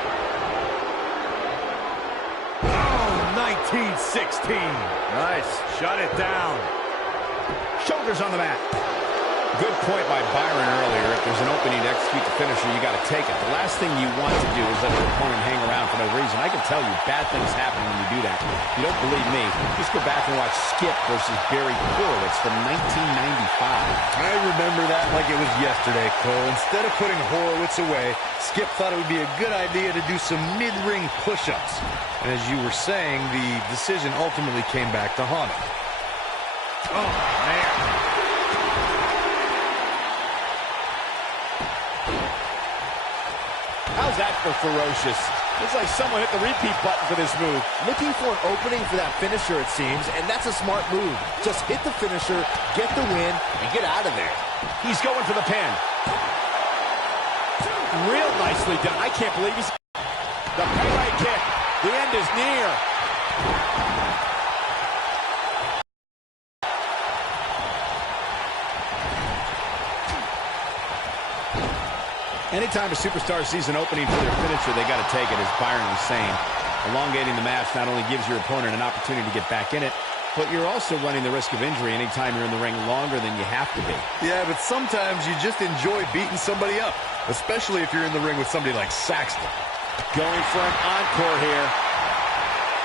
Oh, 1916. Nice. Shut it down. Shoulders on the mat. Good point by Byron earlier. If there's an opening to execute the finisher, you got to take it. The last thing you want to do is let your opponent hang around for no reason. I can tell you bad things happen when you do that. If you don't believe me, just go back and watch Skip versus Barry Horowitz from 1995. I remember that like it was yesterday, Cole. Instead of putting Horowitz away, Skip thought it would be a good idea to do some mid-ring push-ups. And as you were saying, the decision ultimately came back to haunt him. Oh, man. How's that for ferocious? Looks like someone hit the repeat button for this move. Looking for an opening for that finisher, it seems, and that's a smart move. Just hit the finisher, get the win, and get out of there. He's going for the pin. Real nicely done. I can't believe he's... The Pele kick. The end is near. Anytime a superstar sees an opening for their finisher, they got to take it, as Byron was saying. Elongating the match not only gives your opponent an opportunity to get back in it, but you're also running the risk of injury anytime you're in the ring longer than you have to be. Yeah, but sometimes you just enjoy beating somebody up, especially if you're in the ring with somebody like Saxton. Going for an encore here.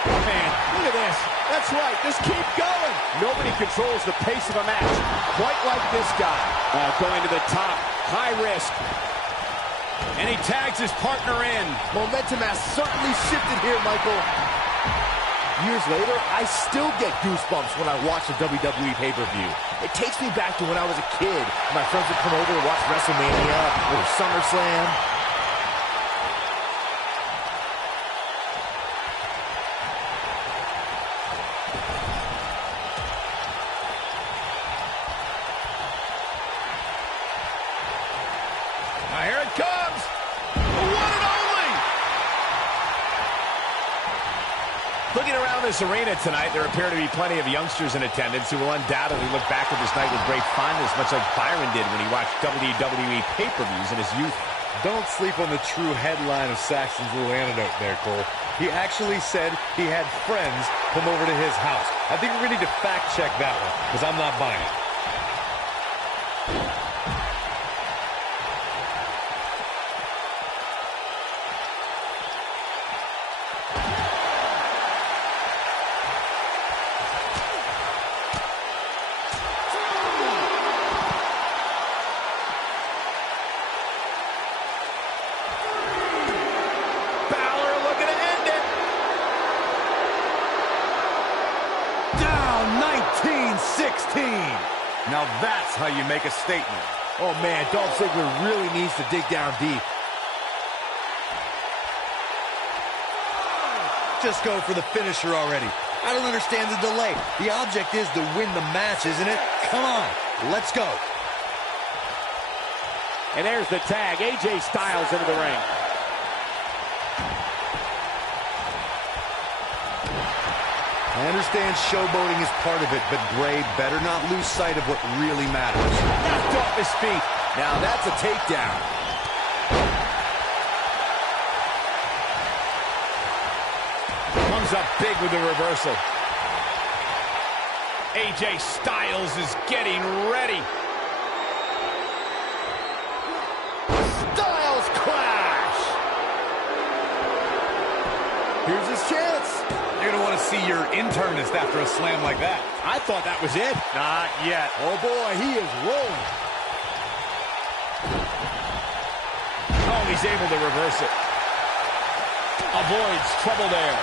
Oh, man, look at this. That's right, just keep going. Nobody controls the pace of a match quite like this guy. Going to the top, high risk. And he tags his partner in. Momentum has certainly shifted here, Michael. Years later, I still get goosebumps when I watch a WWE pay-per-view. It takes me back to when I was a kid. My friends would come over to watch WrestleMania or SummerSlam. Now here it comes. The one and only. Looking around this arena tonight, there appear to be plenty of youngsters in attendance who will undoubtedly look back at this night with great fondness, much like Byron did when he watched WWE pay-per-views in his youth. Don't sleep on the true headline of Saxton's little anecdote there, Cole. He actually said he had friends come over to his house. I think we're going to need to fact-check that one, because I'm not buying it. Now that's how you make a statement. Oh, man, Dolph Ziggler really needs to dig down deep. Just go for the finisher already. I don't understand the delay. The object is to win the match, isn't it? Come on, let's go. And there's the tag. AJ Styles into the ring. I understand showboating is part of it, but Bray better not lose sight of what really matters. Knocked off his feet. Now that's a takedown. Comes up big with the reversal. AJ Styles is getting ready. Styles clash. Here's his chance. You're going to want to see your internist after a slam like that. I thought that was it. Not yet. Oh, boy, he is rolling. Oh, he's able to reverse it. Avoids trouble there.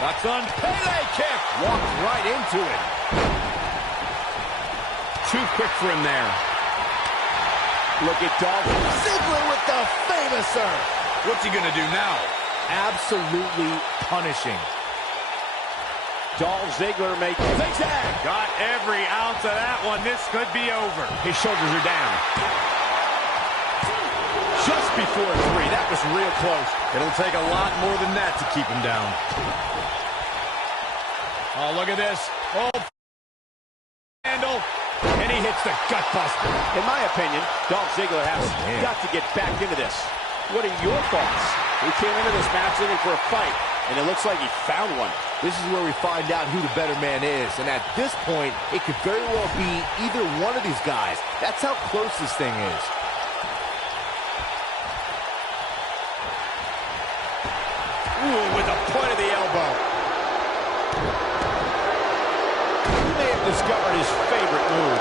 That's on Pele kick. Walked right into it. Too quick for him there. Look at Dolph Ziggler with the famouser. What's he going to do now? Absolutely punishing. Dolph Ziggler makes zigzag. Got every ounce of that one. This could be over. His shoulders are down. Just before 3. That was real close. It'll take a lot more than that to keep him down. Oh, look at this. Oh, handle. And he hits the gut buster. In my opinion, Dolph Ziggler has got to get back into this. What are your thoughts? He came into this match looking for a fight, and it looks like he found one. This is where we find out who the better man is. And at this point, it could very well be either one of these guys. That's how close this thing is. Ooh, with the point of the elbow. He may have discovered his favorite move.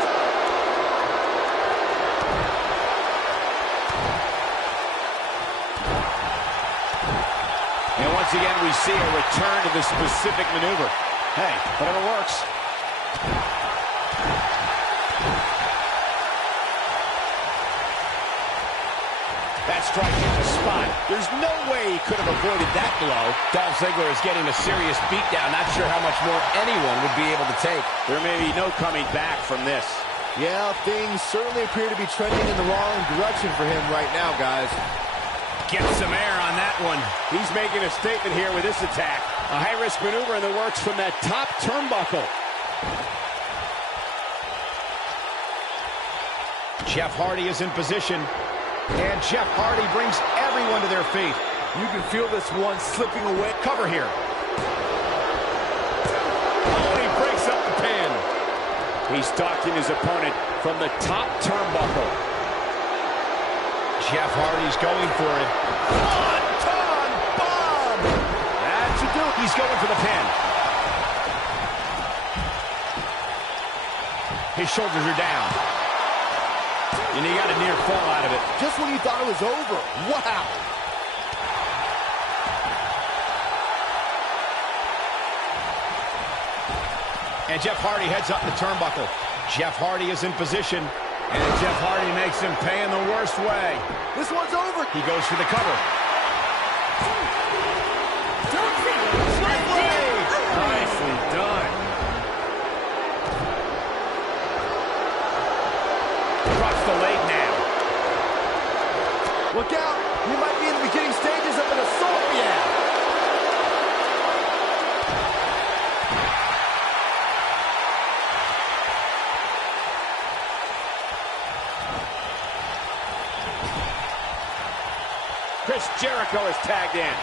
And once again, we see a return to the specific maneuver. Hey, whatever works. That strike hit the spot. There's no way he could have avoided that blow. Dolph Ziggler is getting a serious beatdown. Not sure how much more anyone would be able to take. There may be no coming back from this. Yeah, things certainly appear to be trending in the wrong direction for him right now, guys. Get some air on that one. He's making a statement here with this attack. A high-risk maneuver in the works from that top turnbuckle. Jeff Hardy is in position. And Jeff Hardy brings everyone to their feet. You can feel this one slipping away. Cover here. Oh, and he breaks up the pin. He's stalking his opponent from the top turnbuckle. Jeff Hardy's going for it. Swanton bomb! That should do it. He's going for the pin. His shoulders are down. And he got a near fall out of it. Just when you thought it was over. Wow! And Jeff Hardy heads up the turnbuckle. Jeff Hardy is in position. And Jeff Hardy makes him pay in the worst way. This one's over. He goes for the cover. Nicely done. Drops the leg now. Look out. We might be in the beginning stages of an assault. Yeah. Chris Jericho is tagged in.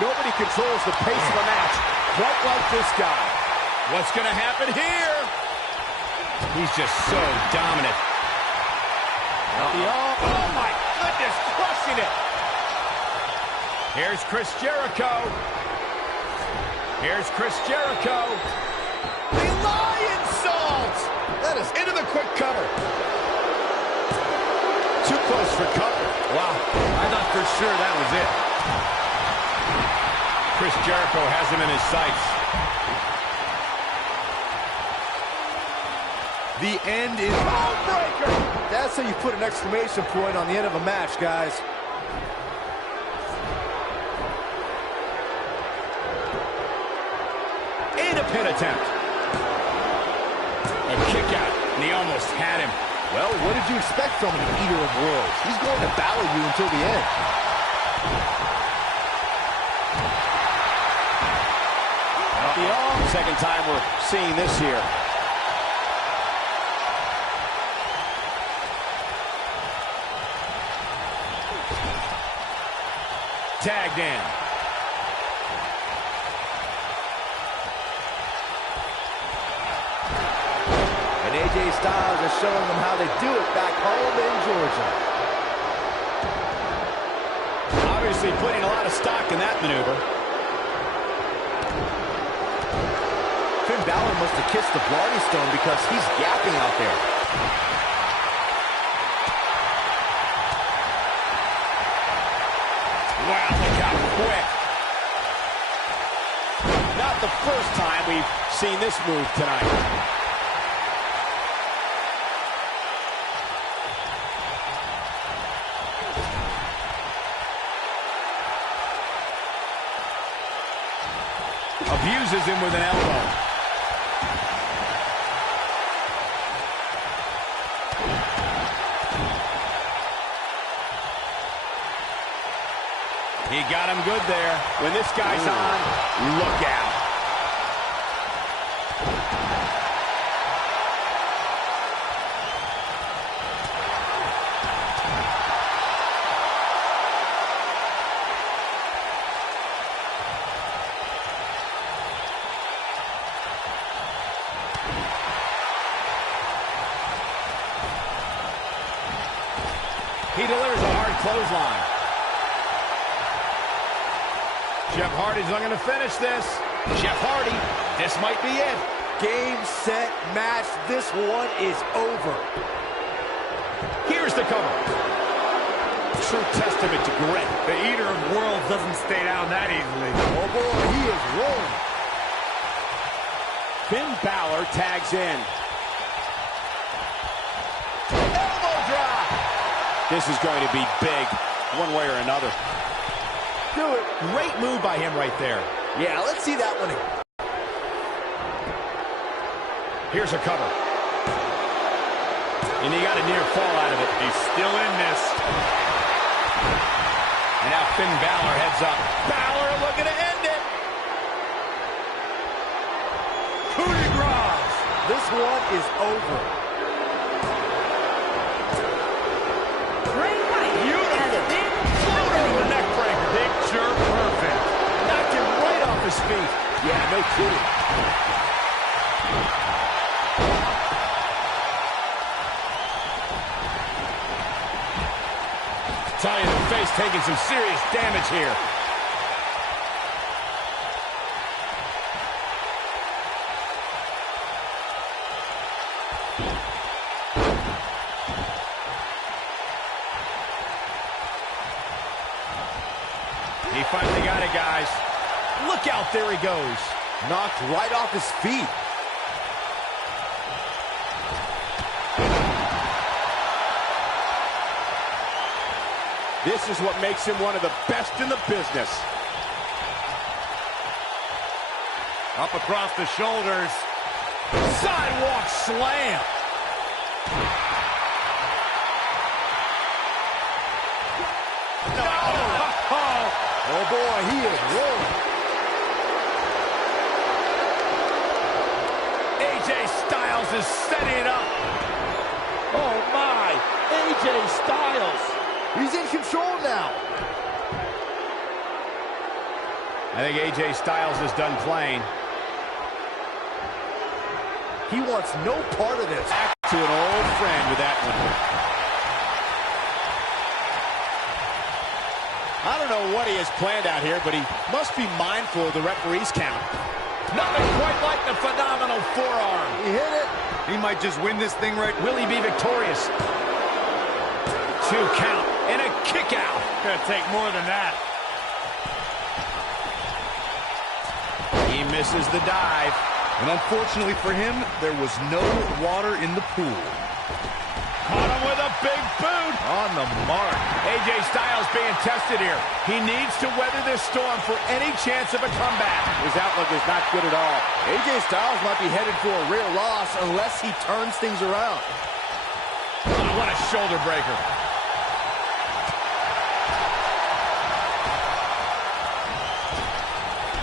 Nobody controls the pace of a match quite like this guy. What's going to happen here? He's just so dominant. Oh my goodness, crushing it. Here's Chris Jericho. Here's Chris Jericho. The Lion Salt. That is into the quick cover. Too close for cover. Wow, I thought for sure that was it. Chris Jericho has him in his sights. The end is... Breaker. That's how you put an exclamation point on the end of a match, guys. And a pin attempt. A kick out, and he almost had him. Well, what did you expect from an Eater of Worlds? He's going to battle you until the end. Second time we're seeing this here. Tagged in. And AJ Styles is showing them how they do it back home in Georgia. Obviously putting a lot of stock in that maneuver. Finn Balor must have kissed the Blarney Stone because he's yapping out there. Wow, look how quick. Not the first time we've seen this move tonight. Abuses him with an elbow. He got him good there. When this guy's on, look out. He delivers a hard clothesline. Jeff Hardy's not going to finish this. Jeff Hardy, this might be it. Game, set, match. This one is over. Here's the cover. True testament to grit. The Eater of Worlds doesn't stay down that easily. Oh boy, he is rolling. Finn Balor tags in. Elbow drop. This is going to be big, one way or another. Do it. Great move by him right there. Yeah, let's see that one again. Here's a cover. And he got a near fall out of it. He's still in this. And now Finn Balor heads up. Balor looking to end it. Coup de grace. This one is over. Bray Wyatt has been Over the neck breaker. Picture perfect. Knocked him right off his feet. Yeah, no kidding. Tell you, the face taking some serious damage here. He finally got it, guys. Look out, there he goes. Knocked right off his feet. This is what makes him one of the best in the business. Up across the shoulders. Sidewalk slam. Oh boy, he is rolling. AJ Styles is setting it up. Oh my, AJ Styles. He's in control now. I think AJ Styles is done playing. He wants no part of this. Back to an old friend with that one. what he has planned out here, but he must be mindful of the referee's count. Nothing quite like the phenomenal forearm. He hit it. He might just win this thing right. Will he be victorious? 2 count and a kick out. Gonna take more than that. He misses the dive. And unfortunately for him, there was no water in the pool. Caught him with a big boot. On the mark. AJ Styles being tested here. He needs to weather this storm for any chance of a comeback. His outlook is not good at all. AJ Styles might be headed for a rear loss unless he turns things around. Oh, what a shoulder breaker.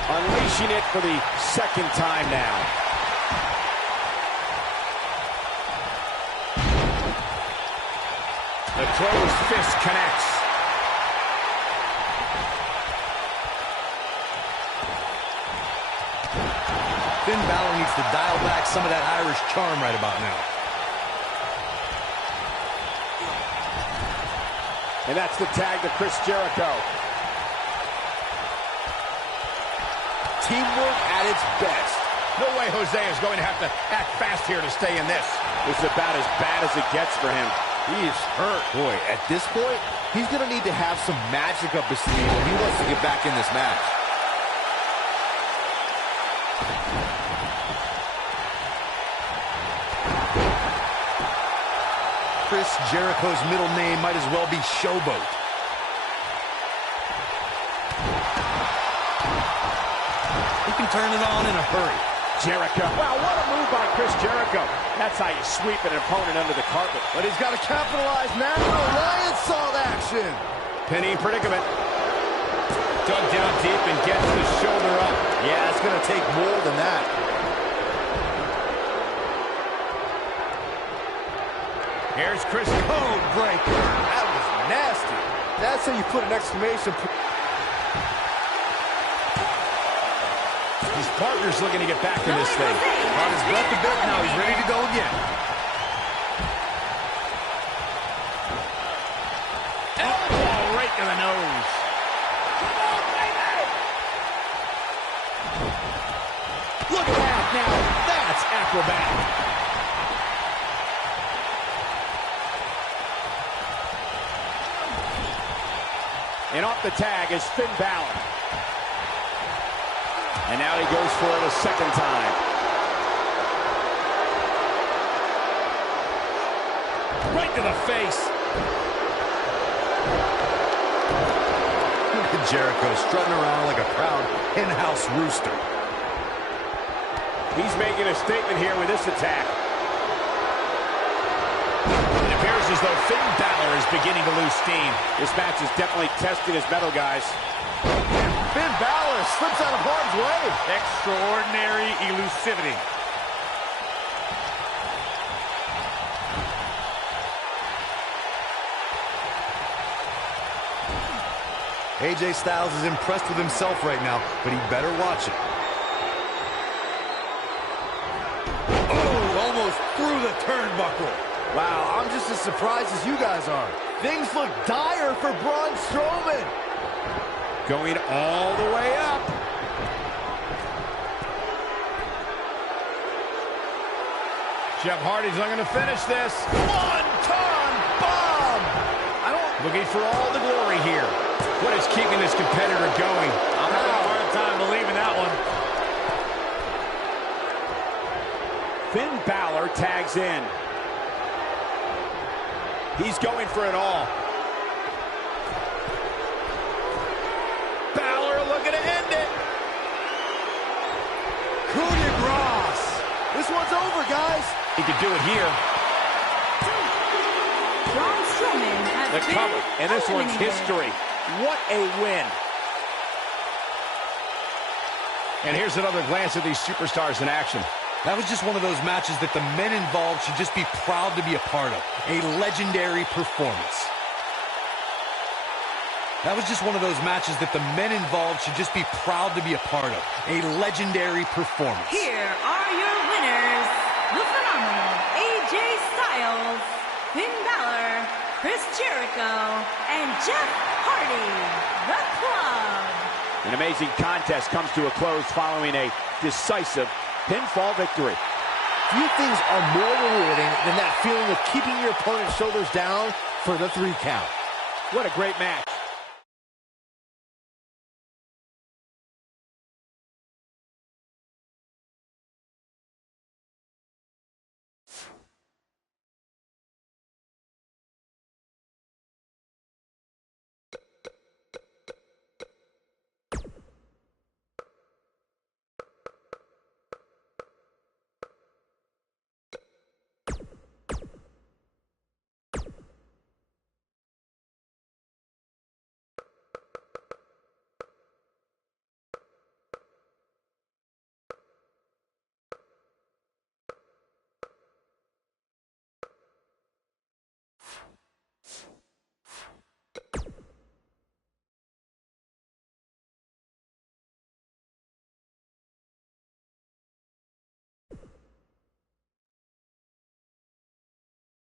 Unleashing it for the second time now. The closed fist connects. Finn Balor needs to dial back some of that Irish charm right about now. And that's the tag to Chris Jericho. Teamwork at its best. No way Jose is going to have to act fast here to stay in this. This is about as bad as it gets for him. He is hurt. Boy, at this point, he's going to need to have some magic up his sleeve if he wants to get back in this match. Chris Jericho's middle name might as well be Showboat. He can turn it on in a hurry. Jericho. Wow, what a move by Chris Jericho. That's how you sweep an opponent under the carpet. But he's got to capitalize now. Lion salt action. Pinning predicament. Dug down deep and gets the shoulder up. Yeah, it's going to take more than that. Here's Chris. Code breaker. That was nasty. That's how you put an exclamation point. His partner's looking to get back in this thing. On his breath a bit, now he's ready to go again. Elbow right to the nose. Come on, baby! Look at that now. That's acrobatic. And off the tag is Finn Balor. And now he goes for it a second time. Right to the face. Look at Jericho strutting around like a proud hen-house rooster. He's making a statement here with this attack. It appears as though Finn Balor is beginning to lose steam. This match is definitely testing his mettle, guys. Finn Balor slips out of harm's way. Extraordinary elusivity. AJ Styles is impressed with himself right now, but he better watch it. Oh, almost through the turnbuckle. Wow, I'm just as surprised as you guys are. Things look dire for Braun Strowman. Going all the way up. Jeff Hardy's not going to finish this. One-ton bomb. Looking for all the glory here. What is keeping this competitor going? I'm having a hard time believing that one. Finn Balor tags in. He's going for it all. Balor looking to end it. Coup de grace. This one's over, guys. He could do it here. Braun Strowman has The been cover, and this one's eliminated. history. What a win. And here's another glance at these superstars in action. That was just one of those matches that the men involved should just be proud to be a part of. A legendary performance. That was just one of those matches that the men involved should just be proud to be a part of. A legendary performance. Here are your winners, the phenomenal AJ Styles, Finn Balor, Chris Jericho and Jeff Hardy, the Club. An amazing contest comes to a close following a decisive pinfall victory. Few things are more rewarding than that feeling of keeping your opponent's shoulders down for the 3 count. What a great match.